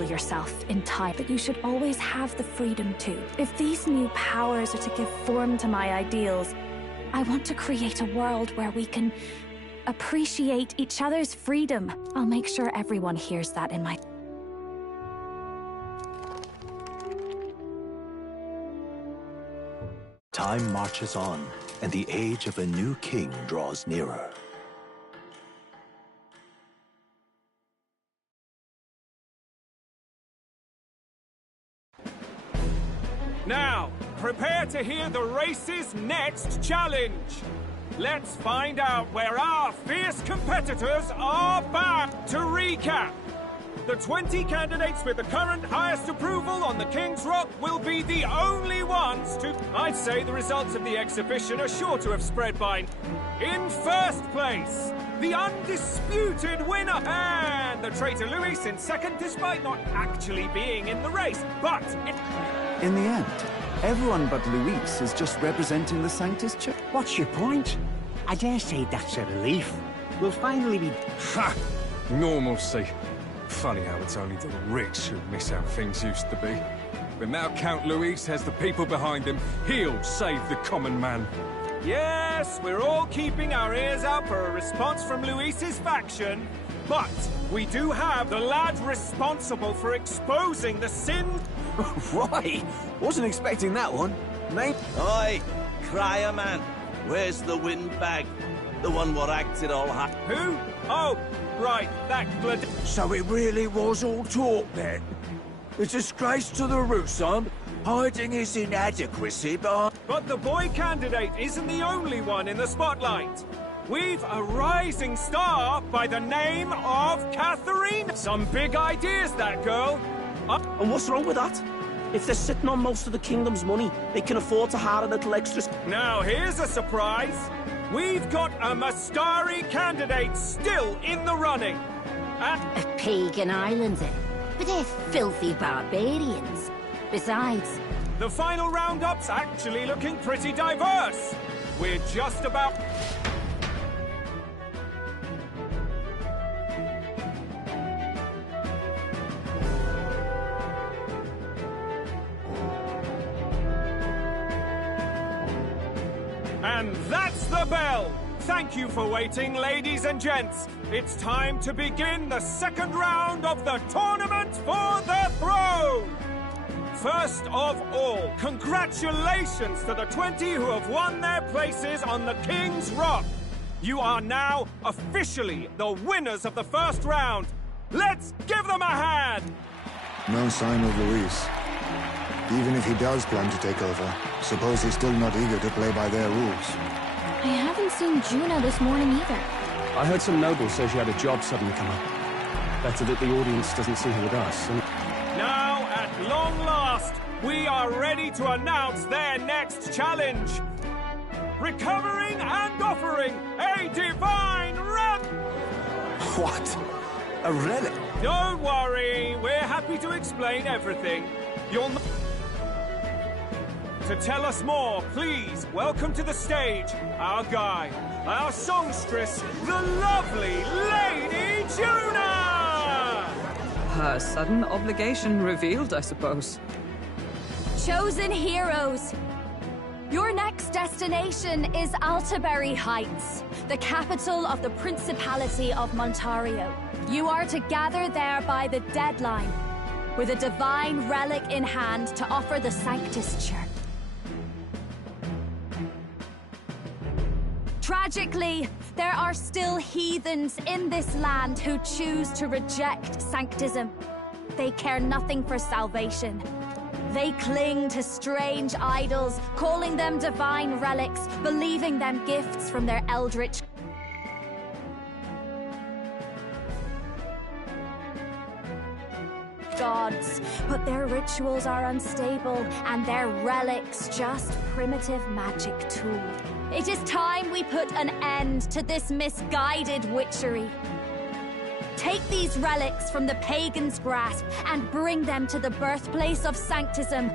Yourself in time, but you should always have the freedom to. If these new powers are to give form to my ideals, I want to create a world where we can appreciate each other's freedom. I'll make sure everyone hears that in my... Time marches on, and the age of a new king draws nearer. Now, prepare to hear the race's next challenge. Let's find out where our fierce competitors are back. To recap, the 20 candidates with the current highest approval on the King's Rock will be the only ones to... I'd say the results of the exhibition are sure to have spread by... In first place, the undisputed winner, and the traitor Luis in second, despite not actually being in the race, but... In the end, everyone but Luis is just representing the Sanctus Church. What's your point? I dare say that's a relief. We'll finally be... Ha! Normalcy. Funny how it's only the rich who miss how things used to be. But now Count Luis has the people behind him. He'll save the common man. Yes, we're all keeping our ears out for a response from Luis's faction. But we do have the lad responsible for exposing the sin... Right! Wasn't expecting that one. Mate. Oi! Crier man! Where's the windbag? The one what acted all hot. Who? Oh, right, that blood... So it really was all talk then? A disgrace to the Russon, hiding his inadequacy behind... But the boy candidate isn't the only one in the spotlight. We've a rising star by the name of Catherine. Some big ideas, that girl. And what's wrong with that? If they're sitting on most of the kingdom's money, they can afford to hire a little extra... Now, here's a surprise. We've got a Mastari candidate still in the running. A pagan island, but they're filthy barbarians. Besides... The final roundup's actually looking pretty diverse. We're just about... And that's the bell! Thank you for waiting, ladies and gents. It's time to begin the second round of the tournament for the throne! First of all, congratulations to the 20 who have won their places on the King's Rock. You are now officially the winners of the first round. Let's give them a hand! No sign of Luis. Even if he does plan to take over, suppose he's still not eager to play by their rules. I haven't seen Juna this morning either. I heard some nobles say she had a job suddenly come up. Better that the audience doesn't see her with us. Now, at long last, we are ready to announce their next challenge. Recovering and offering a divine relic! What? A relic? Don't worry, we're happy to explain everything. You'll To tell us more, please welcome to the stage our guide, our songstress, the lovely Lady Juna! Her sudden obligation revealed, I suppose. Chosen heroes! Your next destination is Altaberry Heights, the capital of the Principality of Montario. You are to gather there by the deadline, with a divine relic in hand to offer the Sanctus Church. Tragically, there are still heathens in this land who choose to reject sanctism. They care nothing for salvation. They cling to strange idols, calling them divine relics, believing them gifts from their eldritch gods. But their rituals are unstable, and their relics just primitive magic tools. It is time we put an end to this misguided witchery. Take these relics from the pagan's grasp and bring them to the birthplace of Sanctism,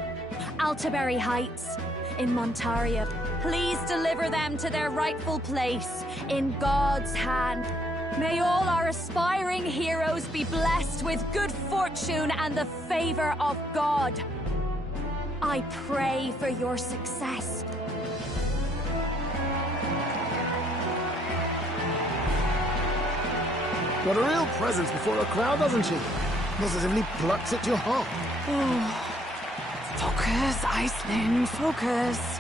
Altaberry Heights, in Montario. Please deliver them to their rightful place, in God's hand. May all our aspiring heroes be blessed with good fortune and the favor of God. I pray for your success. Got a real presence before a crowd, doesn't she? Positively plucks at your heart. Focus, Iceland, focus.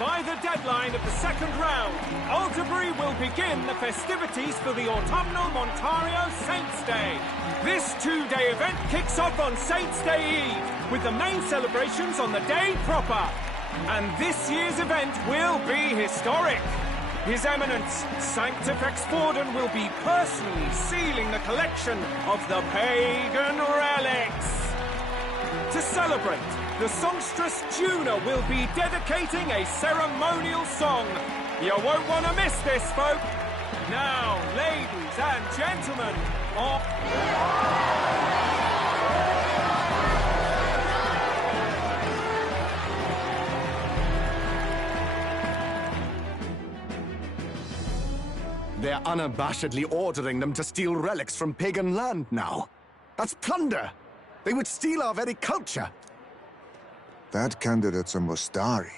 By the deadline of the second round, Altaberry will begin the festivities for the autumnal Montario Saints' Day. This two-day event kicks off on Saints' Day Eve, with the main celebrations on the day proper. And this year's event will be historic. His Eminence, Sanctifex Forden, will be personally sealing the collection of the pagan relics. To celebrate, the songstress Juna will be dedicating a ceremonial song. You won't want to miss this, folk. Now, ladies and gentlemen, They're unabashedly ordering them to steal relics from pagan land now. That's plunder. They would steal our very culture. That candidate's a Mustari.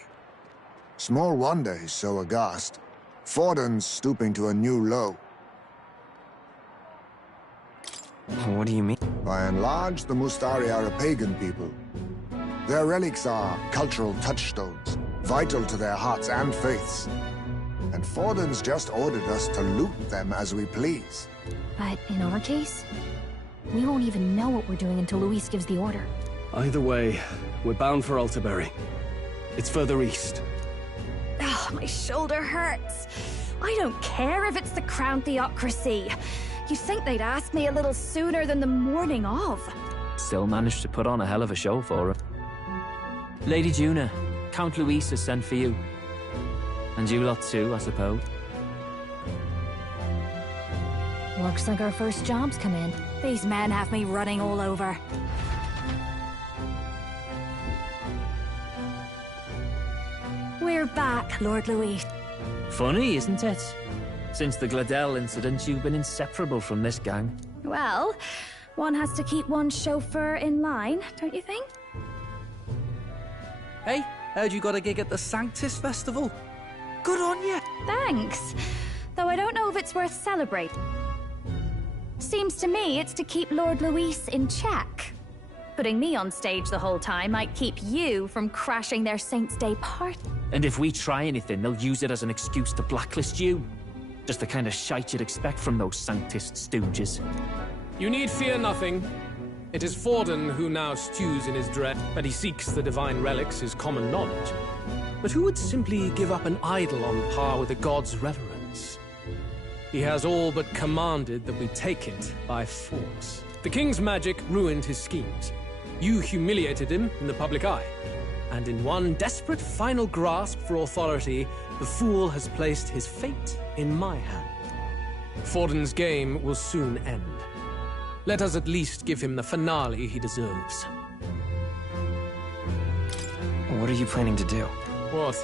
Small wonder he's so aghast. Forden's stooping to a new low. What do you mean? By and large, the Mustari are a pagan people. Their relics are cultural touchstones, vital to their hearts and faiths. And Forden's just ordered us to loot them as we please. But in our case, we won't even know what we're doing until Luis gives the order. Either way, we're bound for Altaberry. It's further east. Oh, my shoulder hurts. I don't care if it's the Crown Theocracy. You'd think they'd ask me a little sooner than the morning of. Still managed to put on a hell of a show for her. Lady Juna, Count Luis has sent for you. And you lot too, I suppose. Looks like our first job's come in. These men have me running all over. We're back, Lord Luis. Funny, isn't it? Since the Gladell incident, you've been inseparable from this gang. Well, one has to keep one's chauffeur in line, don't you think? Hey, heard you got a gig at the Sanctus Festival. Good on you. Thanks. Though I don't know if it's worth celebrating. Seems to me it's to keep Lord Luis in check. Putting me on stage the whole time might keep you from crashing their Saints' Day party. And if we try anything, they'll use it as an excuse to blacklist you. Just the kind of shite you'd expect from those Sanctist stooges. You need fear nothing. It is Forden who now stews in his dread, that he seeks the divine relics is common knowledge. But who would simply give up an idol on par with the god's reverence? He has all but commanded that we take it by force. The king's magic ruined his schemes. You humiliated him in the public eye. And in one desperate final grasp for authority, the fool has placed his fate in my hand. Forden's game will soon end. Let us at least give him the finale he deserves. What are you planning to do? What?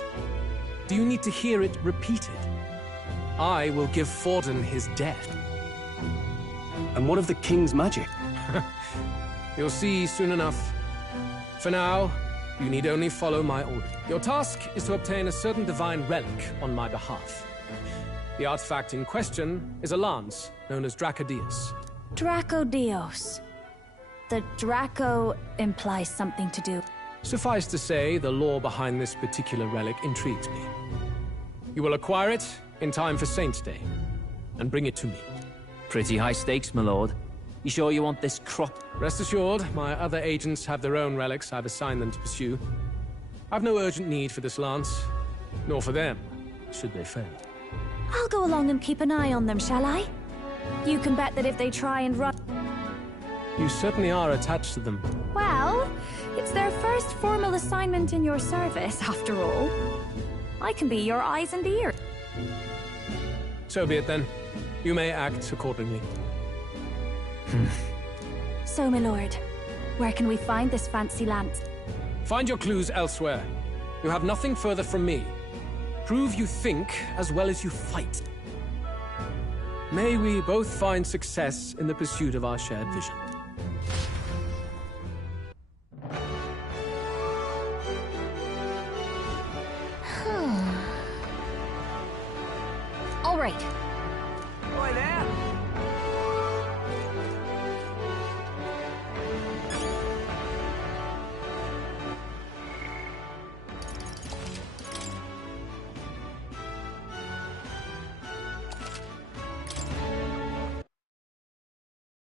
Do you need to hear it repeated? I will give Forden his death. And what of the king's magic? You'll see soon enough. For now, you need only follow my order. Your task is to obtain a certain divine relic on my behalf. The artifact in question is a lance known as Dracodius. Dracodios. The Draco implies something to do. Suffice to say, the lore behind this particular relic intrigues me. You will acquire it in time for Saint's Day, and bring it to me. Pretty high stakes, my lord. You sure you want this crop? Rest assured, my other agents have their own relics I've assigned them to pursue. I've no urgent need for this lance, nor for them, should they fail. I'll go along and keep an eye on them, shall I? You can bet that if they try and run... You certainly are attached to them. Well, it's their first formal assignment in your service, after all. I can be your eyes and ears. So be it then. You may act accordingly. So, my lord, where can we find this fancy lance? Find your clues elsewhere. You have nothing further from me. Prove you think as well as you fight. May we both find success in the pursuit of our shared vision. All right. Oi there!